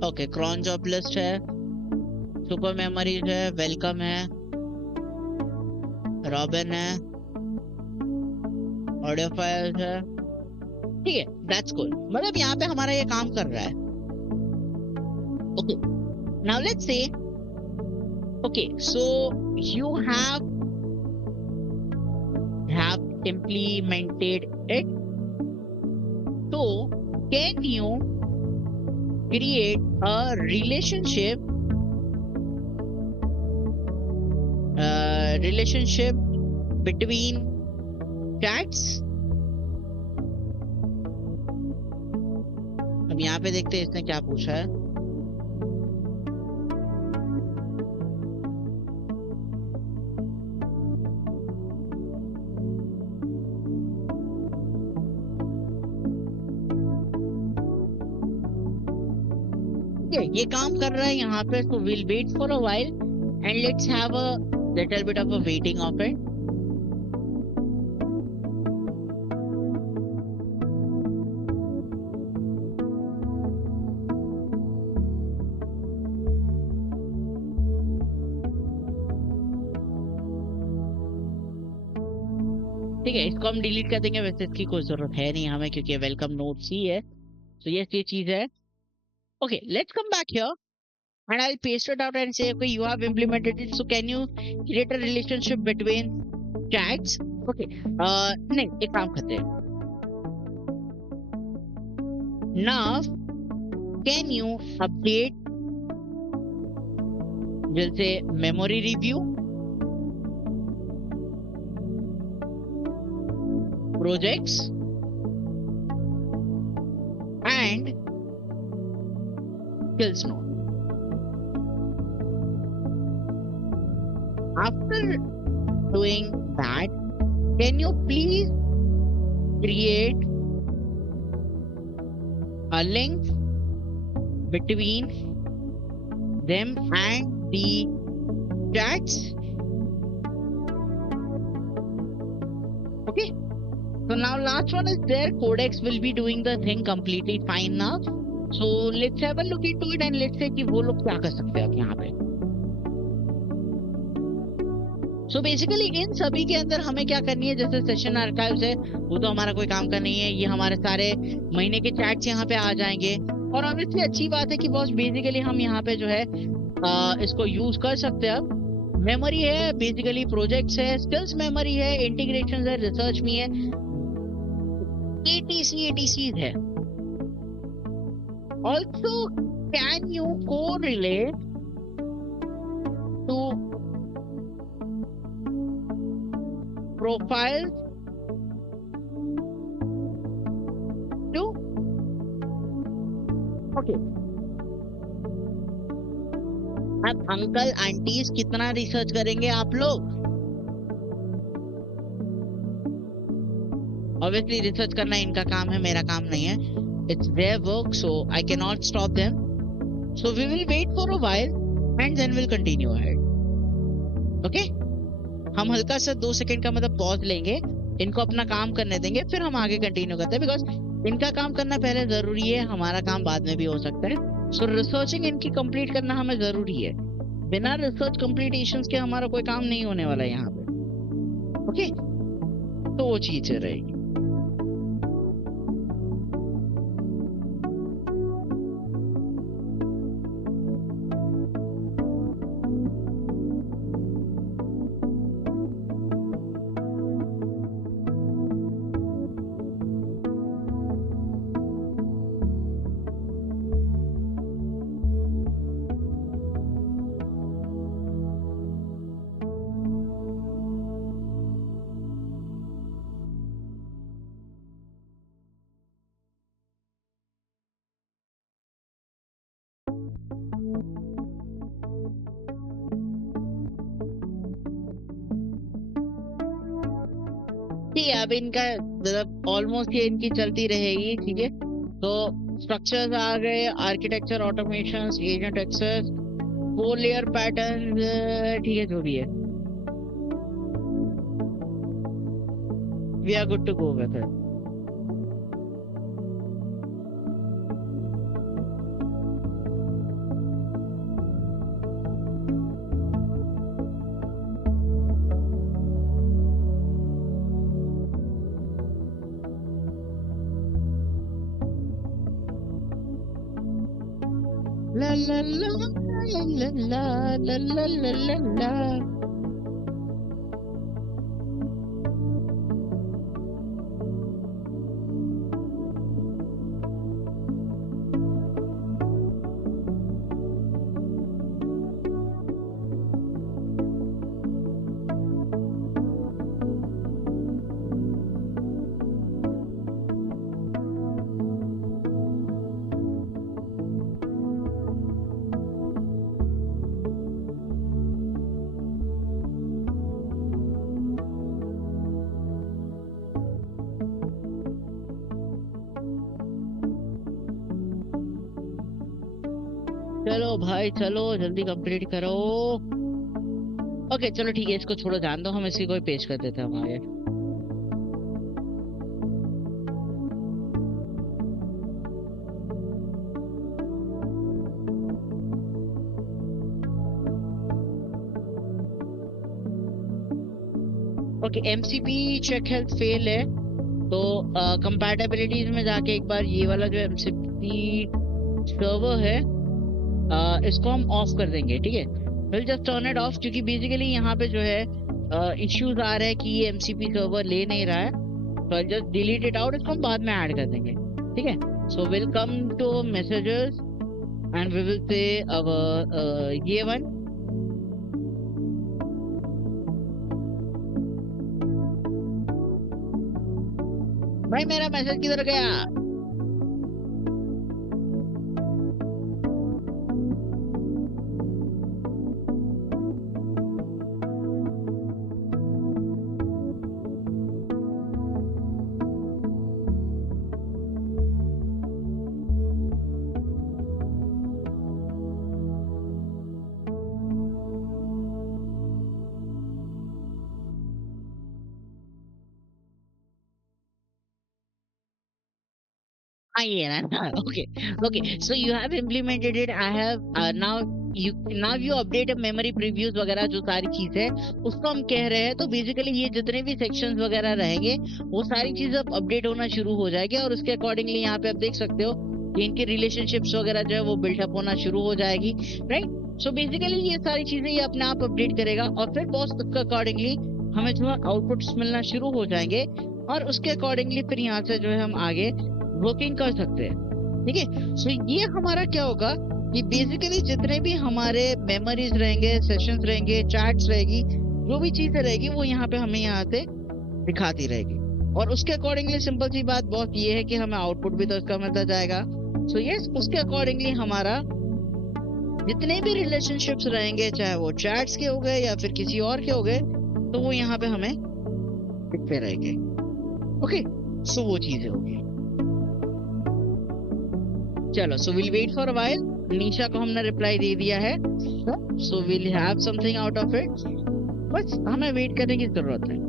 ओके क्रॉन जॉब लिस्ट है, सुपर मेमोरीज है, वेलकम है, रॉबिन है, ऑडियो फाइल्स है, ठीक है दैट्स गुड। मतलब यहाँ पे हमारा ये काम कर रहा है। Okay now let's say okay so you have implemented it, so can you create a relationship between chats। अब यहाँ पे देखते हैं इसने क्या पूछा है, ठीक है, ये काम कर रहा है यहाँ पे, so we'll wait for a while and let's have a little bit of a waiting of it. ठीक है, इसको हम डिलीट कर देंगे, वैसे इसकी कोई जरूरत है नहीं हमें क्योंकि वेलकम नोट्स ही है। तो ये चीज है। Okay, let's come back here and I'll paste it out and say, okay, you have implemented it. So can you create a relationship between chats? Okay. नहीं, एक काम करते हैं। Now, can you update, जैसे memory review, projects and skills node. After doing that, can you please create a link between them and the chats? Okay. So now last one is there. Codex will be doing the thing completely fine now. So let's have a look into it and let's say कि वो लोग क्या कर सकते हैं अब यहाँ पे। So basically इन सभी के अंदर हमें क्या करनी है, जैसे सेशन आर्काइव्स है वो तो हमारा कोई काम का नहीं है, ये हमारे सारे महीने के चैट्स यहाँ पे आ जाएंगे। और ऑब्वियसली अच्छी बात है कि बॉस बेसिकली हम यहाँ पे जो है इसको यूज कर सकते हैं। अब मेमोरी है, बेसिकली प्रोजेक्ट्स है, स्किल्स मेमोरी है, इंटीग्रेशन है, रिसर्च में है, ATCs है। Also, can you correlate to profiles to? Okay. अब अंकल आंटीज कितना रिसर्च करेंगे आप लोग? Obviously रिसर्च करना इनका काम है, मेरा काम नहीं है। It's their work, so I cannot stop them. So we will wait for a while and then we'll continue ahead. Okay? हम हल्का सा 2 सेकंड का मतलब पॉज लेंगे, इनको अपना काम करने देंगे, फिर हम आगे कंटिन्यू करते हैं, बिकॉज इनका काम करना पहले जरूरी है, हमारा काम बाद में भी हो सकता है। सो रिसर्चिंग इनकी कंप्लीट करना हमें जरूरी है, बिना रिसर्च कंप्लीटेशंस के हमारा कोई काम नहीं होने वाला है यहाँ पे। ओके, तो वो चीज रहेगी। ठीक है, अब इनका मतलब ऑलमोस्ट ये इनकी चलती रहेगी। ठीक है, तो स्ट्रक्चर्स आ गए, architecture, automation, agent access, 4 layer pattern, ठीक है, जो भी है we are good to go with it. La la la la la la la la la la la. चलो भाई चलो, जल्दी कंप्लीट करो। ओके चलो ठीक है, इसको छोड़ो, जान दो, हम इसी को ही पेश कर देते हैं हमारे। Okay, MCP check health fail है, तो कंपैटिबिलिटीज में जाके एक बार ये वाला जो एमसीपी सर्वर है, इसको हम ऑफ कर देंगे, ठीक है। Will just turn it of, क्योंकि बेसिकली यहाँ पे जो है इश्यूज आ रहे हैं कि ये एमसीपी सर्वर ले नहीं रहा है, तो I just delete it out, इसको हम बाद में ऐड कर देंगे, ठीक है। So will come to messages and we will say अब ये वन, भाई मेरा मैसेज किधर गया? हाँ ये ना, okay okay, so you have implemented it, I have now you update memory previews वगैरह जो सारी चीज है उसको हम कह रहे हैं। तो बेसिकली ये जितने भी सेक्शंस वगैरह रहेंगे वो सारी चीजें अब अपडेट होना शुरू हो जाएगी, और उसके अकॉर्डिंगली यहाँ पे आप देख सकते हो कि इनकी रिलेशनशिप्स वगैरह जो है वो बिल्डअप होना शुरू हो जाएगी, राइट। सो बेसिकली ये सारी चीजें ये अपने आप अपडेट करेगा, और फिर बॉस उसके अकॉर्डिंगली हमें जो आउटपुट्स मिलना शुरू हो जाएंगे, और उसके अकॉर्डिंगली फिर यहाँ से जो है हम आगे वर्किंग कर सकते हैं, ठीक है। सो ये हमारा क्या होगा कि बेसिकली जितने भी हमारे मेमोरीज रहेंगे, सेशंस रहेंगे, चैट्स रहेगी, जो भी चीजें रहेगी वो यहाँ पे हमें यहाँ से दिखाती रहेगी, और उसके अकॉर्डिंगली सिंपल सी बात बहुत ये है कि हमें आउटपुट भी तो इसका मिलता जाएगा। सो यस, उसके अकॉर्डिंगली हमारा जितने भी रिलेशनशिप्स रहेंगे, चाहे वो चैट्स के हो गए या फिर किसी और के हो गए, तो वो यहाँ पे हमें दिखते रहेंगे। ओके, सो वो चीजें होगी। चलो, so will wait for a while. Nisha को हमने रिप्लाई दे दिया है, so will have something out of it, बस हमें वेट करने की जरूरत है।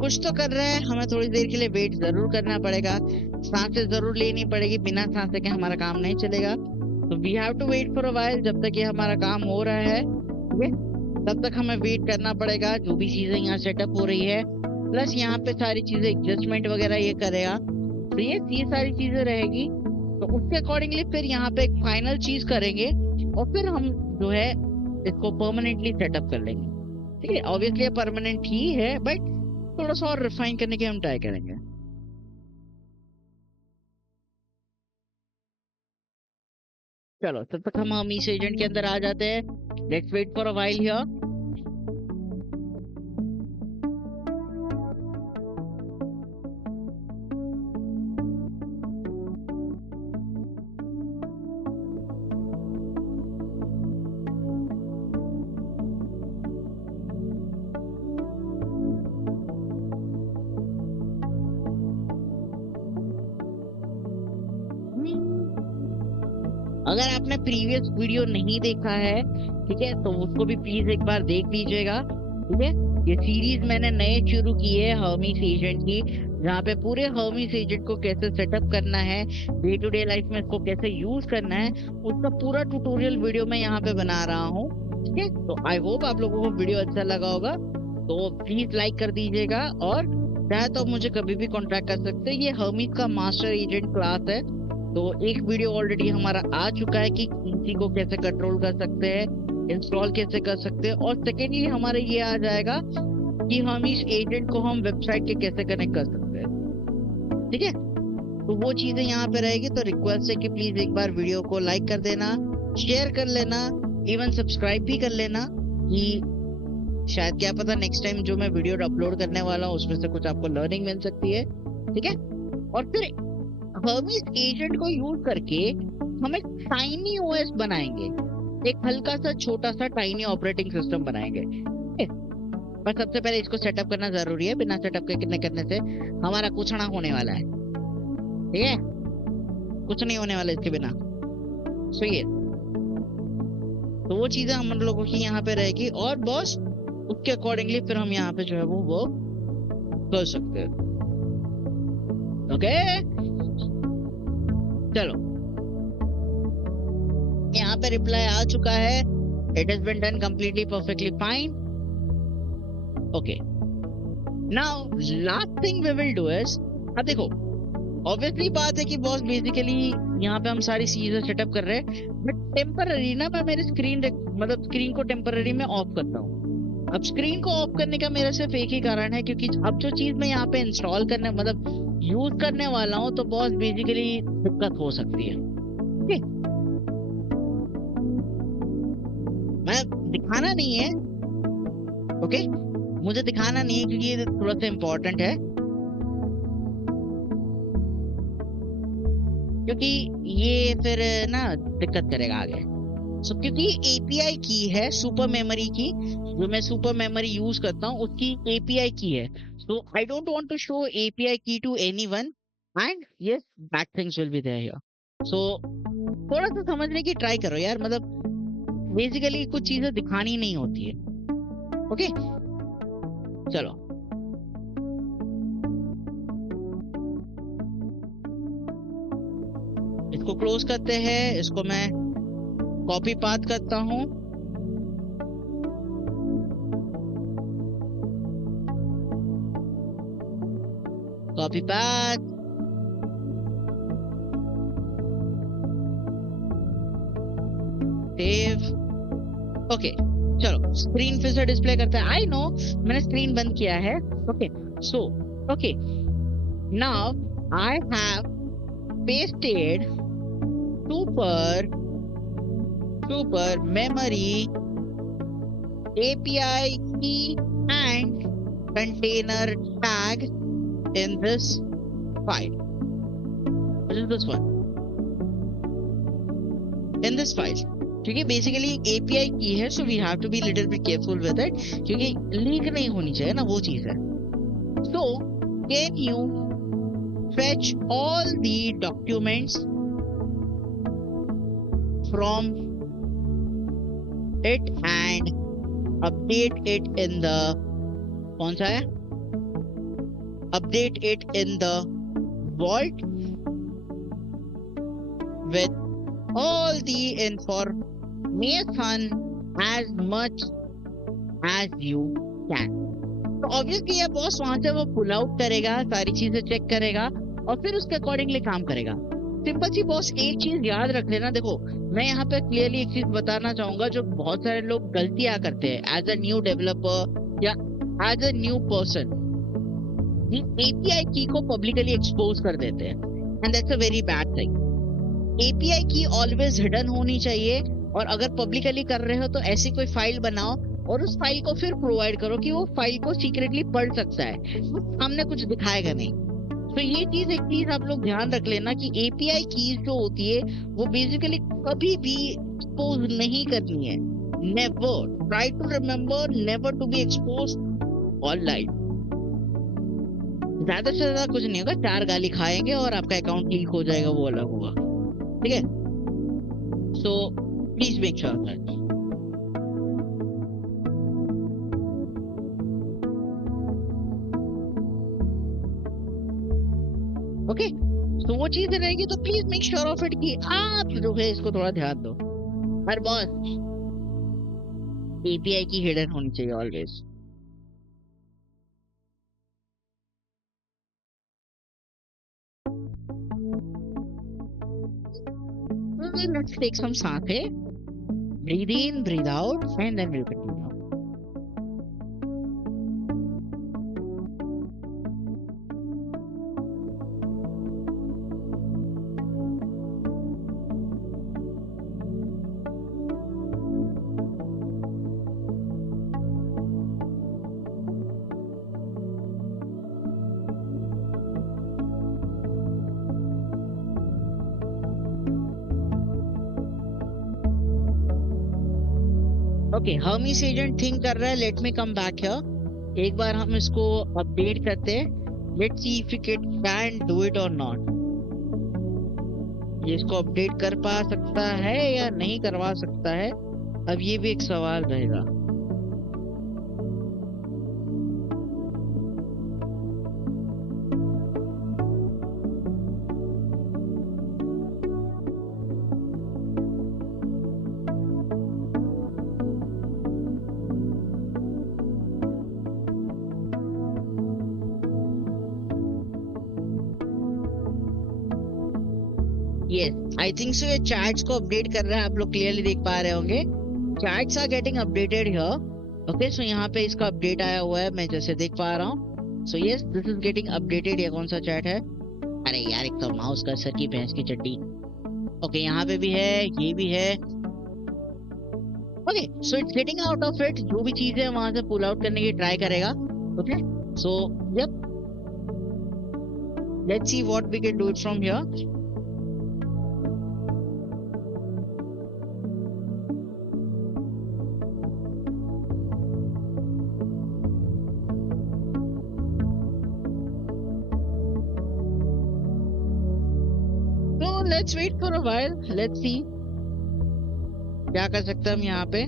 कुछ तो कर रहे हैं, हमें थोड़ी देर के लिए वेट जरूर करना पड़ेगा, सांसें जरूर लेनी पड़ेगी, बिना सांसें के हमारा काम नहीं चलेगा। तो we have to wait for a while, जब तक ये हमारा काम हो रहा है, ठीक है, तब तक हमें वेट करना पड़ेगा। जो भी चीजें यहाँ सेटअप हो रही है, प्लस यहाँ पे सारी चीजें एडजस्टमेंट वगैरह ये करेगा, तो ये सारी चीजें रहेगी, तो उसके अकॉर्डिंगली फिर यहाँ पे एक फाइनल चीज करेंगे, और फिर हम जो है इसको परमानेंटली सेटअप कर लेंगे, ठीक है। ऑब्वियसली परमानेंट ही है, बट थोड़ा सा और रिफाइन करने की हम ट्राई करेंगे। चलो, तब तक हम इस एजेंट के अंदर आ जाते हैं। Let's wait for a while here. अगर आपने प्रीवियस वीडियो नहीं देखा है, ठीक है, तो उसको भी प्लीज एक बार देख लीजिएगा, ठीक है। ये सीरीज मैंने नए शुरू की है हर्मीस एजेंट की, जहाँ पे पूरे हर्मीस एजेंट को कैसे सेटअप करना है, डे टू डे लाइफ में इसको कैसे यूज करना है, उसका पूरा ट्यूटोरियल वीडियो मैं यहाँ पे बना रहा हूँ। ठीक है, तो आई होप आप लोगों को वीडियो अच्छा लगा होगा, तो प्लीज लाइक कर दीजिएगा, और चाहे तो मुझे कभी भी कॉन्टैक्ट कर सकते हैं। ये हर्मीस का मास्टर एजेंट क्लास है, तो एक वीडियो ऑलरेडी हमारा आ चुका है कि इसी को कैसे कंट्रोल कर सकते हैं, इंस्टॉल कैसे कर सकते हैं, और सेकेंडली हमारे ये आ जाएगा कि हम इस एजेंट को हम वेबसाइट के कैसे कनेक्ट कर सकते हैं। ठीक है, तो वो चीजें यहाँ पे रहेगी। तो रिक्वेस्ट है कि प्लीज एक बार वीडियो को लाइक कर देना, शेयर कर लेना, इवन सब्सक्राइब भी कर लेना, कि शायद क्या पता नेक्स्ट टाइम जो मैं वीडियो अपलोड करने वाला हूँ उसमें से कुछ आपको लर्निंग मिल सकती है। ठीक है, और फिर हर्मीस एजेंट को यूज करके हम एक टाइनी ओएस बनाएंगे, एक हल्का सा छोटा सा टाइनी ऑपरेटिंग सिस्टम बनाएंगे। पर सबसे पहले इसको सेटअप करना जरूरी है, बिना सेटअप के करने से हमारा कुछ ना होने वाला है। ठीक है, कुछ नहीं होने वाला इसके बिना। सही है, तो वो चीजें हम लोगों की यहाँ पे रहेगी, और बॉस उसके अकॉर्डिंगली फिर हम यहाँ पे जो है वो वर्क कर सकते हैं। ओके, चलो, यहाँ पे रिप्लाई आ चुका है, it has been done completely perfectly fine. Okay, now last thing we will do is, अब देखो ऑब्वियसली बात है कि बॉस बेसिकली यहाँ पे हम सारी चीजें सेटअप कर रहे हैं, बट टेम्पररी ना मैं मेरी स्क्रीन को टेम्पररी में ऑफ करता हूँ। अब स्क्रीन को ऑफ करने का मेरा सिर्फ एक ही कारण है, क्योंकि अब जो चीज मैं यहाँ पे इंस्टॉल करने यूज करने वाला हूँ, तो बॉस बेसिकली दिक्कत हो सकती है। ठीक, मैं दिखाना नहीं है, ओके, मुझे दिखाना नहीं है क्योंकि ये थोड़ा सा इम्पोर्टेंट है, क्योंकि ये फिर ना दिक्कत करेगा आगे। सो क्योंकि एपीआई की है सुपर मेमोरी की, जो मैं सुपर मेमोरी यूज करता हूँ उसकी एपीआई की है, so I don't want to show API की to anyone, and yes bad things will be there here. So थोड़ा सा समझने की ट्राई करो यार, बेसिकली कुछ चीजें दिखानी नहीं होती है। ओके, चलो, इसको क्लोज करते हैं, इसको मैं कॉपी पाथ करता हूं, कॉपी पाथ, सेव। ओके, चलो स्क्रीन फिर से डिस्प्ले करते हैं। आई नो मैंने स्क्रीन बंद किया है। Okay, so okay, now I have pasted super memory API key and container tag in this file. What is this one? In this file. क्योंकि बेसिकली API की है, so we have to be little bit careful with it, क्योंकि लीक नहीं होनी चाहिए ना, वो चीज है। So can you fetch all the documents from it and update it in the कौन सा है, update it in the vault with all the information as much as you can. तो ऑब्वियसली ये बॉस वहां से वो पुल आउट करेगा, सारी चीजें चेक करेगा और फिर उसके अकॉर्डिंगली काम करेगा। सिंपल सी बॉस, एक चीज याद रख लेना। देखो मैं यहाँ पे क्लियरली एक चीज बताना चाहूंगा, जो बहुत सारे लोग गलतियां करते हैं एज अ न्यू डेवलपर या as a new person, API key को पब्लिकली एक्सपोज कर देते हैं, and that's a very bad thing. API key always hidden होनी चाहिए, और अगर पब्लिकली कर रहे हो तो ऐसी कोई फाइल बनाओ और उस फाइल को फिर प्रोवाइड करो कि वो फाइल को सीक्रेटली पढ़ सकता है, हमने कुछ दिखाएगा नहीं। तो ये चीज एक चीज आप लोग ध्यान रख लेना कि एपीआई कीज जो होती है वो बेसिकली कभी भी एक्सपोज नहीं करनी है। Never try to remember, never to be expose online. ज्यादा से ज्यादा कुछ नहीं होगा, 4 गाली खाएंगे और आपका अकाउंट लीक हो जाएगा, वो अलग होगा। ठीक है, so please make sure that. तो वो चीजें रहेगी, तो please make sure of it कि आप जो है इसको थोड़ा ध्यान दो। हर बॉस एपीआई की हिडन होनी चाहिए ऑलवेज। लेट्स टेक सम सांसें, breathe in, breathe out, and then we'll continue. Okay, Hermès agent think कर रहा है, let me come back here. एक बार हम इसको अपडेट करते हैं, let's see if it can do it और नॉट। ये इसको अपडेट कर पा सकता है या नहीं करवा सकता है, अब ये भी एक सवाल रहेगा। यस, आई थिंक सो ये चैट्स को अपडेट कर रहा है, आप लोग क्लियरली देख पा रहे होंगे। Chats are getting updated here. Okay, so यहाँ पे इसका अपडेट आया हुआ है, मैं जैसे देख पा रहा हूँ। सो yes, this is getting updated. ये कौन सा चैट है? अरे यार, एक तो माउस का सर की भैंस की चड्डी। ओके, यहाँ पे भी है, ये भी है। Okay, so it's getting out of it, जो भी चीजें वहां से पुल आउट करने की ट्राई करेगा। Okay, so yup, let's see what we can do it from here. So let's wait for a while. Let's see क्या कर सकते हैं हम यहाँ पे।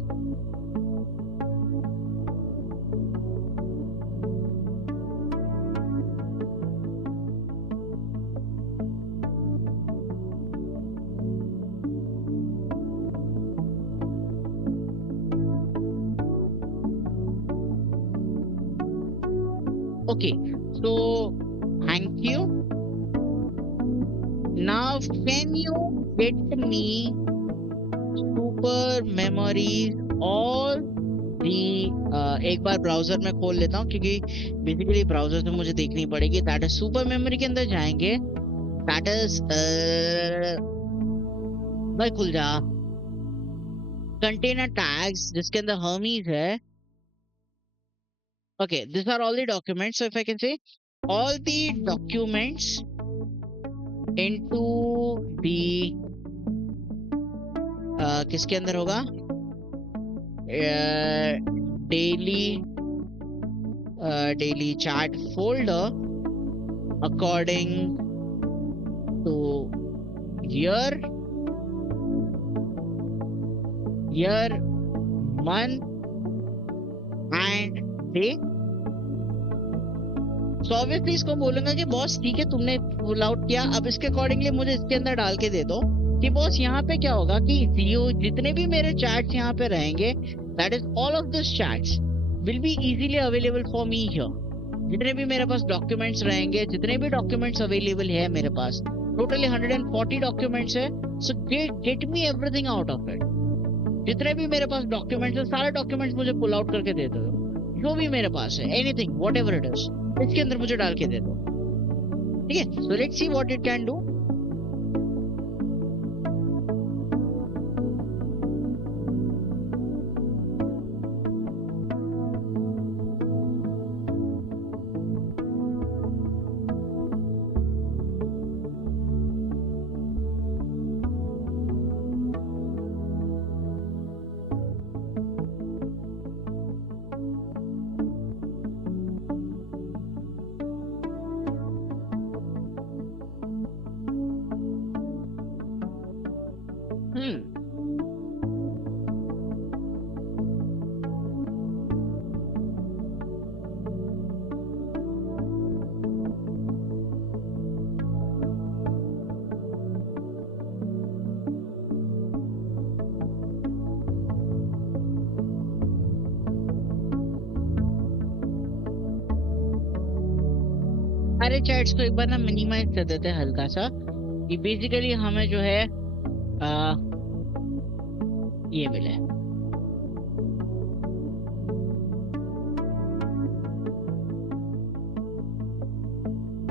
Okay, so thank you. Now can you get me super memories all the एक बार ब्राउजर में खोल लेता हूँ, क्योंकि बेसिकली ब्राउजर से मुझे देखनी पड़ेगी। दैट इज सुपर मेमोरी के अंदर जाएंगे, दैट इज भाई खुल जा, कंटेनर टैग्स जिसके अंदर हर्मीज है। Okay, these are all the documents. So if I can say all the documents into the किसके अंदर होगा? daily chat folder according to year, month and day. So obviously इसको बोलूंगा कि बॉस ठीक है, तुमने पुल आउट किया, अब इसके अकॉर्डिंगली मुझे इसके अंदर डाल के दे दो कि बॉस यहाँ पे क्या होगा कि जितने भी मेरे चैट्स यहाँ पे रहेंगे, that is all of this chats will be easily available for me here. जितने भी मेरे पास डॉक्यूमेंट्स रहेंगे, जितने भी डॉक्यूमेंट्स अवेलेबल है मेरे पास, टोटली 140 डॉक्यूमेंट्स है। सो get me everything out of it. जितने भी मेरे पास डॉक्यूमेंट्स है, सारे डॉक्यूमेंट्स मुझे पुल आउट करके दे दो, जो भी मेरे पास है, anything what ever it is, इसके अंदर मुझे डाल के दे दो। ठीक है, so let's see what it can do. सारे चैट्स को एक बार ना मिनिमाइज कर देते हैं हल्का सा, कि बेसिकली हमें जो है आ, ये मिले।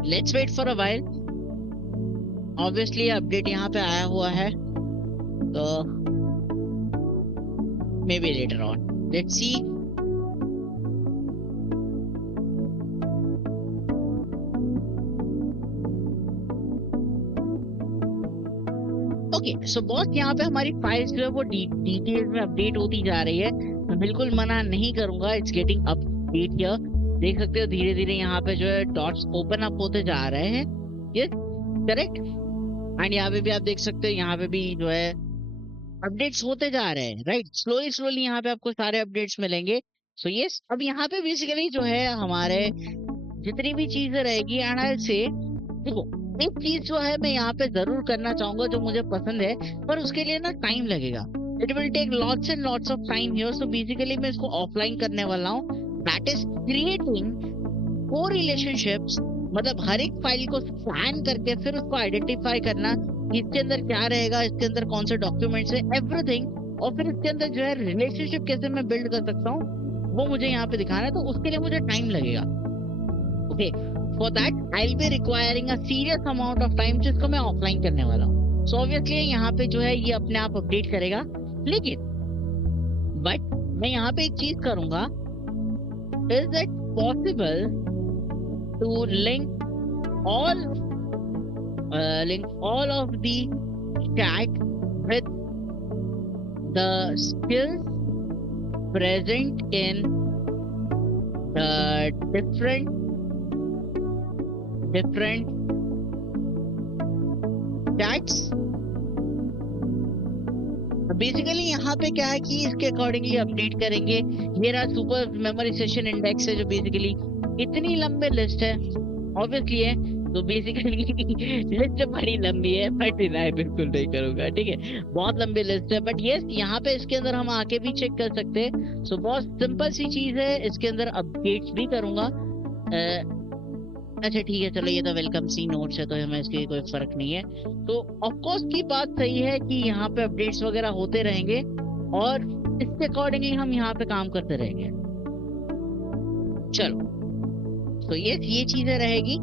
Let's wait for a while. Obviously update यहाँ पे आया हुआ है, तो maybe later on, let's see. Okay so boss, यहाँ पे हमारी फाइल्स जो है वो डिटेल्स में अपडेट होती जा रही है। मैं बिल्कुल मना नहीं करूंगा, इट्स गेटिंग अपडेट हियर। देख सकते हो धीरे धीरे यहाँ पे जो है डॉट्स ओपन अप होते जा रहे हैं। Yes correct. एंड यहाँ पे भी आप देख सकते हो, यहाँ पे भी जो है अपडेट्स होते जा रहे हैं, राइट। स्लोली स्लोली यहाँ पे आपको सारे अपडेट्स मिलेंगे। सो यस, अब यहाँ पे बेसिकली जो है हमारे जितनी भी चीजें रहेगी, एंड आई से देखो, एक चीज जो है मैं यहाँ पे जरूर करना चाहूंगा जो मुझे पसंद है, पर उसके लिए ना टाइम लगेगा। It will take lots and lots of time here. So basically मैं इसको ऑफलाइन करने वाला हूँ, दैट इज क्रिएटिंग को रिलेशनशिप्स। मतलब हर एक फाइल को स्कैन करके फिर उसको आइडेंटिफाई करना कि इसके अंदर क्या रहेगा, इसके अंदर कौन से डॉक्यूमेंट्स है, एवरीथिंग। और फिर इसके अंदर जो है रिलेशनशिप कैसे मैं बिल्ड कर सकता हूँ, वो मुझे यहाँ पे दिखाना है। तो उसके लिए मुझे टाइम लगेगा। Okay, for that I will be requiring a serious amount of time, जिसको मैं ऑफलाइन करने वाला हूँ। सो ऑब्वियसली यहाँ पे जो है ये अपने आप अपडेट करेगा, लेकिन बट मैं यहाँ पे एक चीज करूंगा, is it possible to all link all of the chat with the skills present in the different chats। Basically यहाँ पे क्या है कि इसके अकॉर्डिंगली अपडेट करेंगे। ये रहा सुपर मेमोरी सेशन इंडेक्स है, जो बेसिकली इतनी लंबी लिस्ट है, ऑब्वियसली है। तो बेसिकली लिस्ट बड़ी लंबी है, बट डिनाई बिल्कुल नहीं करूंगा, ठीक है। बहुत लंबी लिस्ट है, बट यस यहाँ पे इसके अंदर हम आके भी चेक कर सकते हैं। सो बहुत सिंपल सी चीज है, इसके अंदर अपडेट्स भी करूंगा। अच्छा ठीक है, चलो ये तो वेलकम सी नोट्स है, तो हमें इसकी कोई फर्क नहीं है। तो ऑफकोर्स की बात सही है कि यहाँ पे अपडेट्स वगैरह होते रहेंगे, और इसके अकॉर्डिंगली हम यहाँ पे काम करते रहेंगे। चलो तो ये चीजें रहेगी।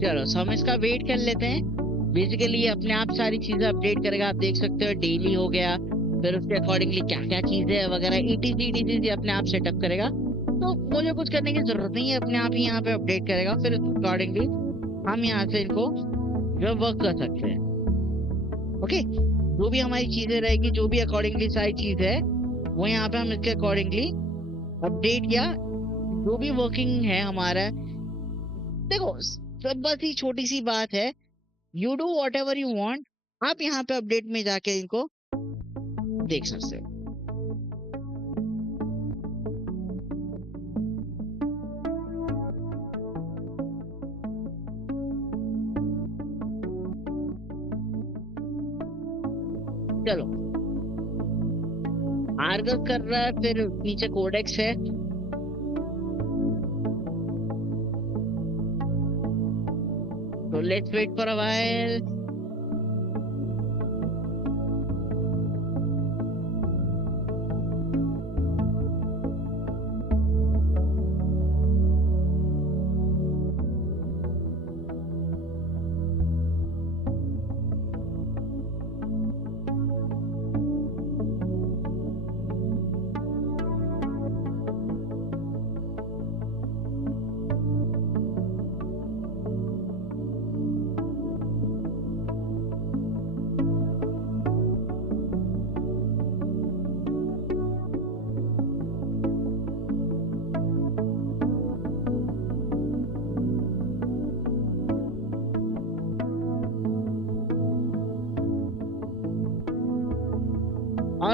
चलो so हम इसका वेट कर लेते हैं। बेसिकली ये अपने आप सारी चीजें अपडेट करेगा। आप देख सकते हो डेली हो गया, फिर उसके अकॉर्डिंगली क्या क्या चीजें वगैरह ETC अपने आप सेटअप करेगा। तो मुझे कुछ करने की जरूरत नहीं है, अपने आप ही यहाँ पे अपडेट करेगा। फिर अकॉर्डिंगली हम यहाँ से इनको जो वर्क कर सकते हैं। ओके, जो भी हमारी चीजें रहेगी, जो भी अकॉर्डिंगली सारी चीज है, वो यहाँ पे हम इसके अकॉर्डिंगली अपडेट या जो भी वर्किंग है हमारा। देखो सब बस ही छोटी सी बात है, you do what ever you want. आप यहाँ पे अपडेट में जाके इनको देख सकते हो। चलो आर्गस कर रहा है, फिर नीचे कोडेक्स है। So let's wait for a while.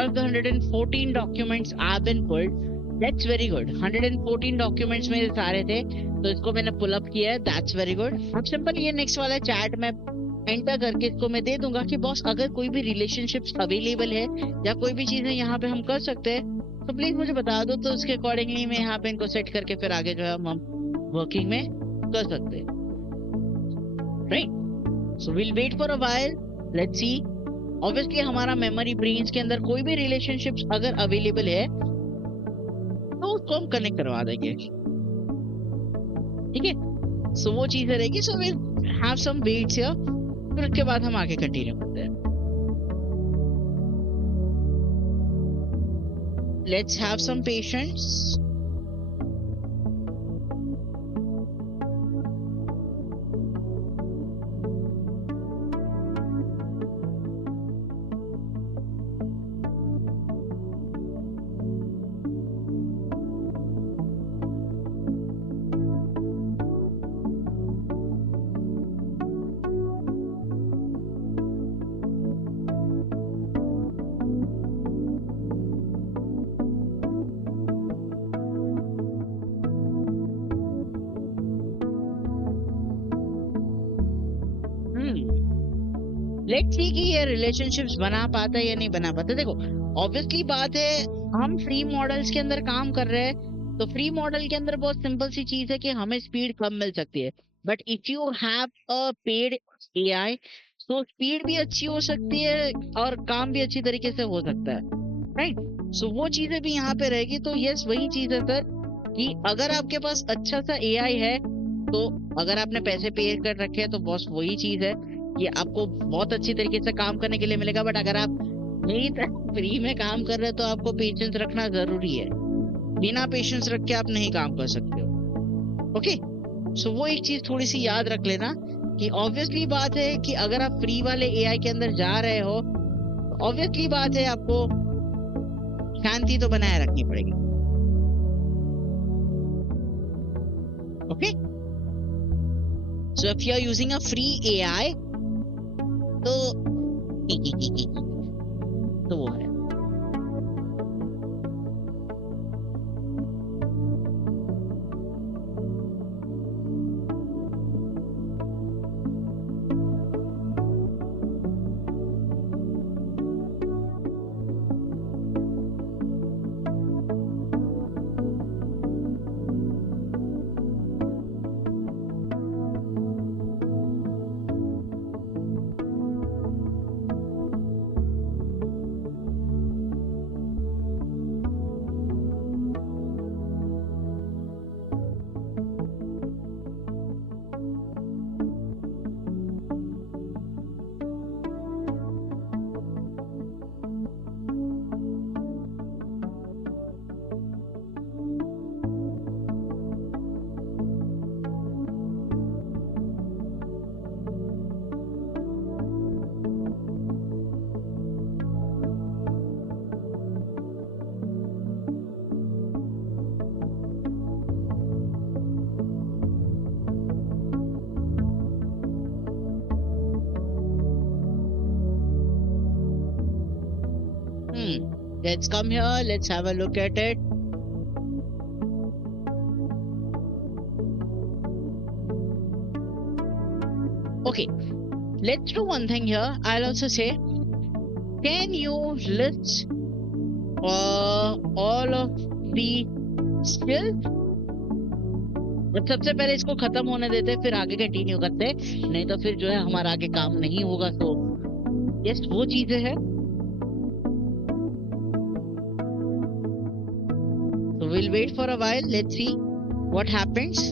all of the 114 documents have been pulled. That's very good. 114 documents मेरे सारे थे, तो इसको मैंने पुल अप किया है. That's very good. अब सिंपल ये नेक्स्ट वाला चैट में एंटर करके इसको मैं दे दूंगा कि बॉस अगर कोई भी रिलेशनशिप्स अवेलेबल है या कोई भी चीजें यहाँ पे हम कर सकते हैं तो प्लीज मुझे बता दो, तो उसके अकॉर्डिंगली मैं यहाँ पे इनको सेट करके फिर आगे जो है हम वर्किंग में कर सकते हैं. Right, so will wait for a while, let's see. Obviously हमारा मेमोरी ब्रेन्स के अंदर कोई भी रिलेशनशिप्स अगर अवेलेबल है तो उसको हम कनेक्ट करवा देंगे. ठीक है, सो वो चीजें रहेगी. So will have some waits here, फिर उसके बाद हम आगे कंटिन्यू करते हैं. Let's have some patience. Let's see कि ये रिलेशनशिप्स बना पाता है या नहीं बना पाता. देखो ऑब्वियसली बात है, हम फ्री मॉडल्स के अंदर काम कर रहे हैं, तो फ्री मॉडल के अंदर बहुत सिंपल सी चीज है कि हमें स्पीड कम मिल सकती है. But if you have a paid AI तो स्पीड भी अच्छी हो सकती है और काम भी अच्छी तरीके से हो सकता है. राइट, सो वो चीजें भी यहाँ पे रहेगी. तो यस, वही चीज है सर कि अगर आपके पास अच्छा सा एआई है, तो अगर आपने पैसे पे कर रखे हैं तो बॉस वही चीज है कि आपको बहुत अच्छी तरीके से काम करने के लिए मिलेगा. बट अगर आप नहीं फ्री में काम कर रहे हो तो आपको पेशेंस रखना जरूरी है. बिना पेशेंस रख के आप नहीं काम कर सकते हो. ओके, सो वो एक चीज थोड़ी सी याद रख लेना कि ऑब्वियसली बात है कि अगर आप फ्री वाले एआई के अंदर जा रहे हो तो ऑब्वियसली बात है आपको शांति तो बनाए रखनी पड़ेगी. Okay, so if you are using a free AI तो तो वो है. Let's come here. Let's have a look at it. Okay, let's do one thing here. I'll also say, can you list all of the skills? सबसे पहले इसको खत्म होने देते, फिर आगे कंटिन्यू करते, नहीं तो फिर जो है हमारा आगे काम नहीं होगा. तो यस, वो चीजें हैं. So we'll wait for a while. Let's see what happens.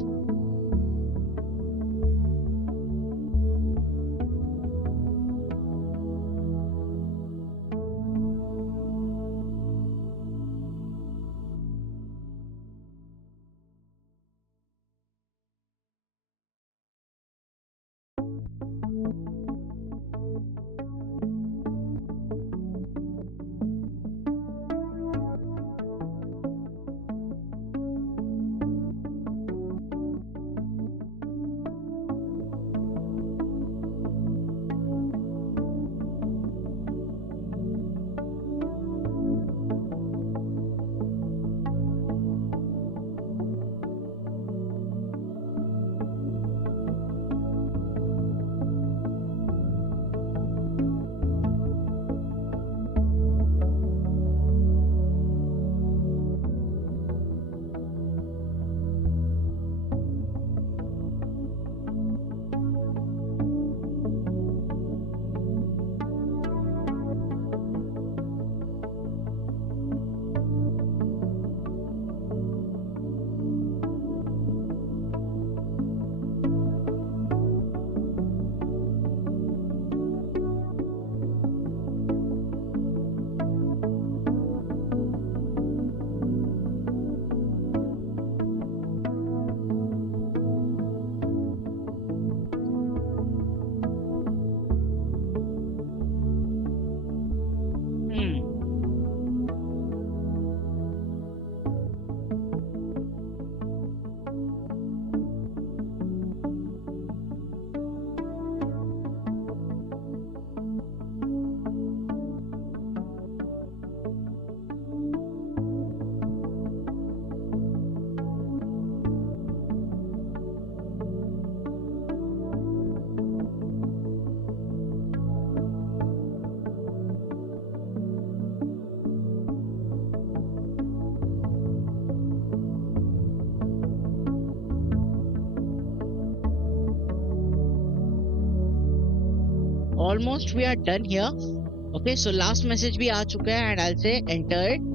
Almost we are done here. Okay, so last message भी आ चुका है and I say enter it.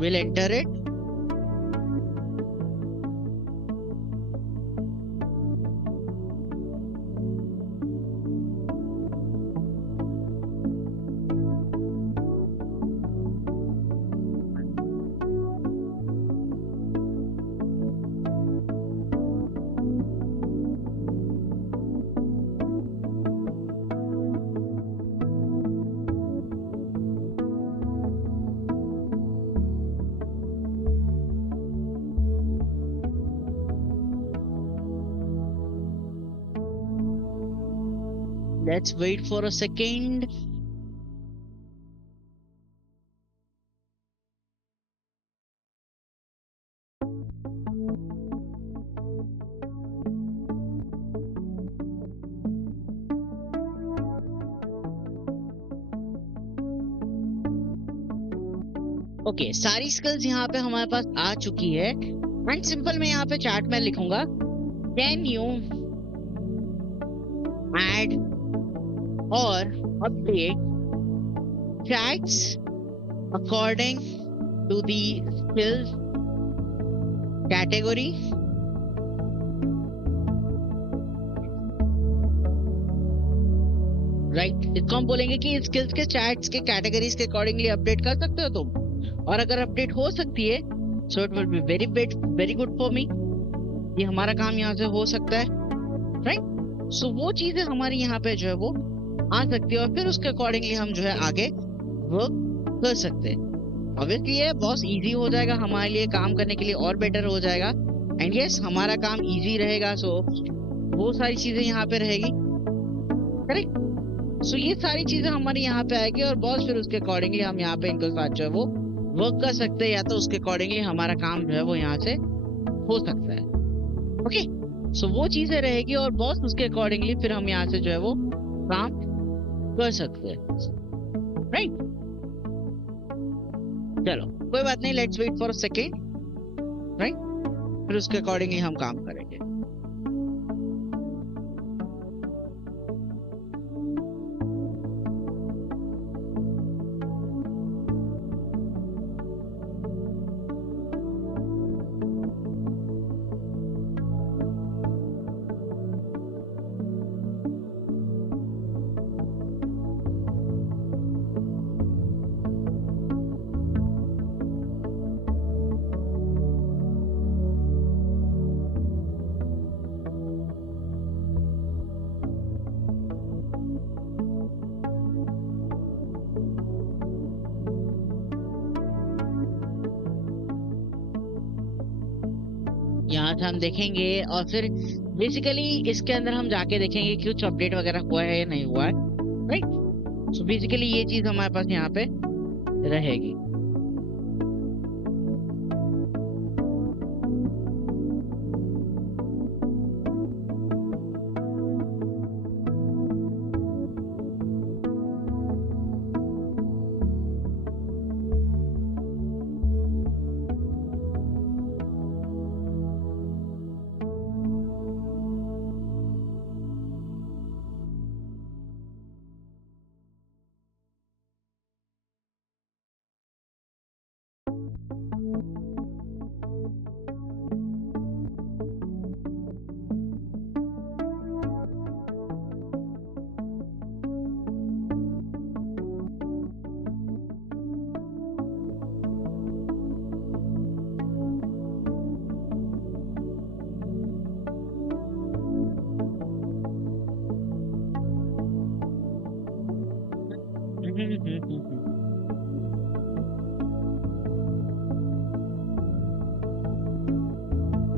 Will enter it. Let's wait for a second. Okay, सारी स्किल्स यहाँ पे हमारे पास आ चुकी है एंड सिंपल मैं यहाँ पे चैट में लिखूंगा, कैन यू ऐड और update chats according to the skills category. Right, इसको हम बोलेंगे कि स्किल्स के चैट्स के कैटेगरीज के अकॉर्डिंगली अपडेट कर सकते हो तुम, और अगर अपडेट हो सकती है so it will be very good for me. ये हमारा काम यहाँ से हो सकता है. राइट, सो वो चीजें हमारी यहाँ पे जो है वो आ सकती है और फिर उसके अकॉर्डिंगली हम जो है आगे वर्क कर सकते हैं. ऑब्वियसली ये बहुत इजी हो जाएगा हमारे लिए, काम करने के लिए और बेटर हो जाएगा. एंड यस, हमारा काम इजी रहेगा. सो वो सारी चीजें यहाँ पे रहेगी. करेक्ट. सो ये सारी चीजें हमारी यहाँ पे आएगी और बॉस फिर उसके अकॉर्डिंगली हम यहाँ पे इनके साथ जो है वो वर्क कर सकते हैं, या तो उसके अकॉर्डिंगली हमारा काम जो है वो यहाँ से हो सकता है. ओके, सो वो चीजें रहेगी और बॉस उसके अकॉर्डिंगली फिर हम यहाँ से जो है वो काम कर सकते हैं. राइट, चलो कोई बात नहीं, let's wait for a second. Right, फिर उसके अकॉर्डिंगली हम काम करेंगे. यहाँ से हम देखेंगे और फिर बेसिकली इसके अंदर हम जाके देखेंगे कि कुछ अपडेट वगैरह हुआ है या नहीं हुआ है. राइट, सो बेसिकली ये चीज हमारे पास यहाँ पे रहेगी.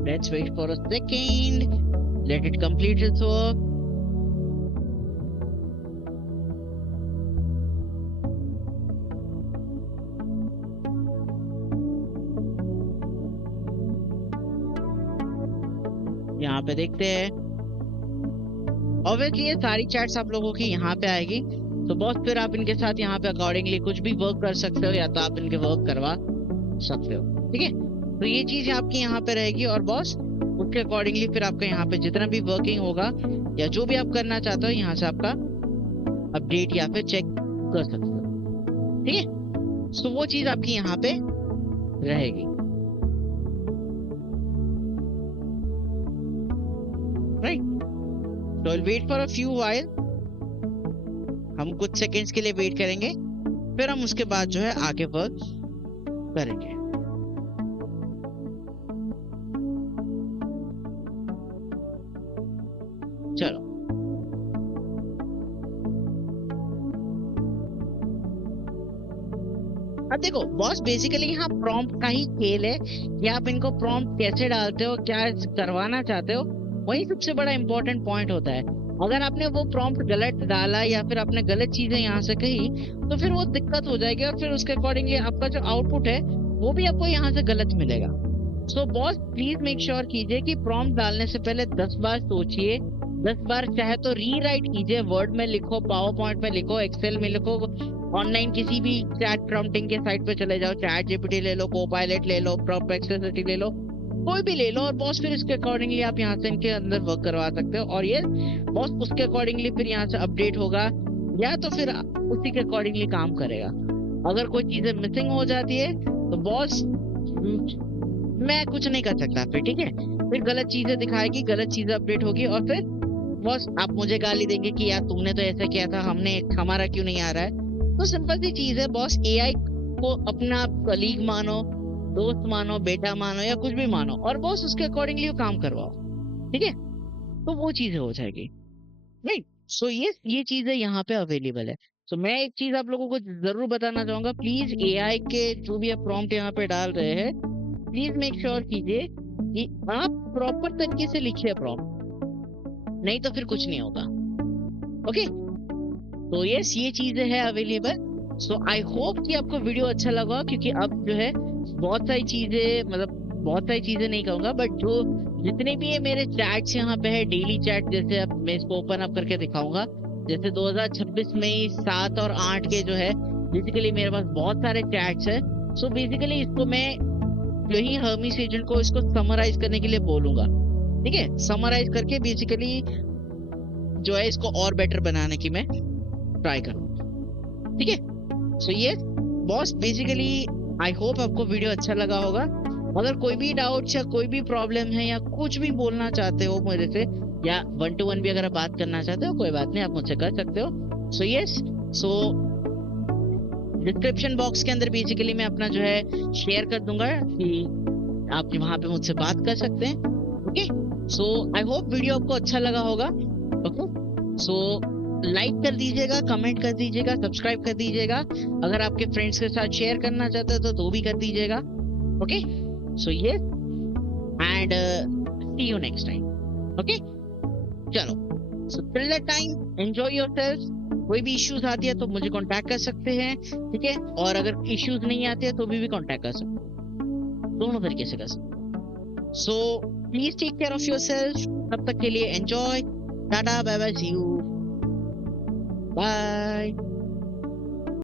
Let's wait for a second. Let it complete its work. यहाँ पे देखते हैं. ऑब्वियसली ये सारी चैट्स आप लोगों की यहाँ पे आएगी, तो बॉस फिर आप इनके साथ यहाँ पे अकॉर्डिंगली कुछ भी वर्क कर सकते हो या तो आप इनके वर्क करवा सकते हो. ठीक है, तो ये चीज आपकी यहाँ पे रहेगी और बॉस उसके अकॉर्डिंगली फिर आपका यहाँ पे जितना भी वर्किंग होगा या जो भी आप करना चाहते हो यहाँ से आपका अपडेट या फिर चेक कर सकते हो, ठीक है। सो वो चीज आपकी यहाँ पे रहेगी, राइट। तो I will wait for a few while, हम कुछ सेकेंड्स के लिए वेट करेंगे, फिर हम उसके बाद जो है आगे वर्क करेंगे। चलो, अब देखो बॉस, बेसिकली यहाँ प्रॉम्प्ट का ही खेल है कि आप इनको प्रॉम्प्ट कैसे डालते हो, क्या करवाना चाहते हो, वही सबसे बड़ा इंपॉर्टेंट पॉइंट होता है। अगर आपने वो प्रॉम्प्ट गलत डाला या फिर आपने गलत चीजें यहाँ से कही तो फिर वो दिक्कत हो जाएगी और फिर उसके अकॉर्डिंगली आपका जो आउटपुट है वो भी आपको यहाँ से गलत मिलेगा। So boss please make sure कीजिए कि प्रॉम्प्ट डालने से पहले 10 बार सोचिए, 10 बार चाहे तो रीराइट कीजिए, वर्ड में लिखो, पावर पॉइंट में लिखो, एक्सेल में लिखो, ऑनलाइन किसी भी चैट प्रॉम्प्टिंग के साइट पे चले जाओ, चैट जीपीटी ले लो, कोपायलट ले लो, परप्लेक्सिटी ले लो, कोई भी ले लो, और बॉस फिर इसके अकॉर्डिंगली आप यहाँ से इनके अंदर वर्क करवा सकते हो। और ये बॉस उसके अकॉर्डिंगली फिर यहाँ से अपडेट होगा या तो फिर उसी के अकॉर्डिंगली काम करेगा। अगर कोई चीजें मिसिंग हो जाती है तो बॉस मैं कुछ नहीं कर सकता फिर, ठीक है। फिर गलत चीजें दिखाएगी, गलत चीजें अपडेट होगी और फिर बॉस आप मुझे गाली देंगे कि यार तुमने तो ऐसा किया था, हमारा क्यों नहीं आ रहा है। तो सिंपल सी चीज है बॉस, एआई को अपना कलीग मानो, दोस्त मानो, बेटा मानो या कुछ भी मानो, और बॉस उसके अकॉर्डिंगली काम करवाओ, ठीक है। तो वो चीजें हो जाएगी, राइट। सो ये चीजें यहाँ पे अवेलेबल है। सो मैं एक चीज आप लोगों को जरूर बताना चाहूंगा, प्लीज एआई के जो भी आप प्रॉम्प्ट यहाँ पे डाल रहे हैं, प्लीज मेक श्योर कीजिए कि आप प्रॉपर तरीके से लिखिए प्रॉम्प्ट, नहीं तो फिर कुछ नहीं होगा, ओके। तो यस, ये चीजें है अवेलेबल। सो आई होप कि आपको वीडियो अच्छा लगा, क्योंकि अब जो है बहुत सारी चीजें, मतलब बहुत सारी चीजें नहीं कहूंगा, बट जो जितने भी है मेरे चैट्स यहाँ पे है, डेली चैट, जैसे अब मैं इसको ओपन अप करके दिखाऊंगा, जैसे 2026 में 7 और 8 के जो है बेसिकली मेरे पास बहुत सारे चैट्स है। सो बेसिकली इसको मैं यही हर्मीस एजेंट को इसको समराइज करने के लिए बोलूंगा, ठीक है। समराइज करके बेसिकली जो है इसको और बेटर बनाने की मैं ट्राई करूंगा, ठीक है। सो ये बॉस बेसिकली आई होप आपको वीडियो अच्छा लगा होगा। अगर कोई भी डाउट या कोई भी प्रॉब्लम है या कुछ भी बोलना चाहते हो मेरे से, या 1 to 1 भी अगर बात करना चाहते हो, कोई बात नहीं, आप मुझसे कर सकते हो। सो यस, सो डिस्क्रिप्शन बॉक्स के अंदर बेसिकली मैं अपना जो है शेयर कर दूंगा कि आप वहां पे मुझसे बात कर सकते हैं, okay. So I hope video आपको अच्छा लगा होगा, ओके। सो लाइक कर दीजिएगा, कमेंट कर दीजिएगा, सब्सक्राइब कर दीजिएगा, अगर आपके फ्रेंड्स के साथ शेयर करना चाहते हो तो भी कर दीजिएगा, ओके। सो ये and see you next time, okay. चलो, so till that time enjoy yourself. कोई भी इश्यूज आती है तो मुझे कांटेक्ट कर सकते हैं, ठीक है। और अगर इश्यूज नहीं आते हैं तो भी कांटेक्ट कर सकते हैं, दोनों तरीके से कर सकते हैं। So please take care of yourself, तब तक के लिए enjoy, tata, bye bye, see you, bye.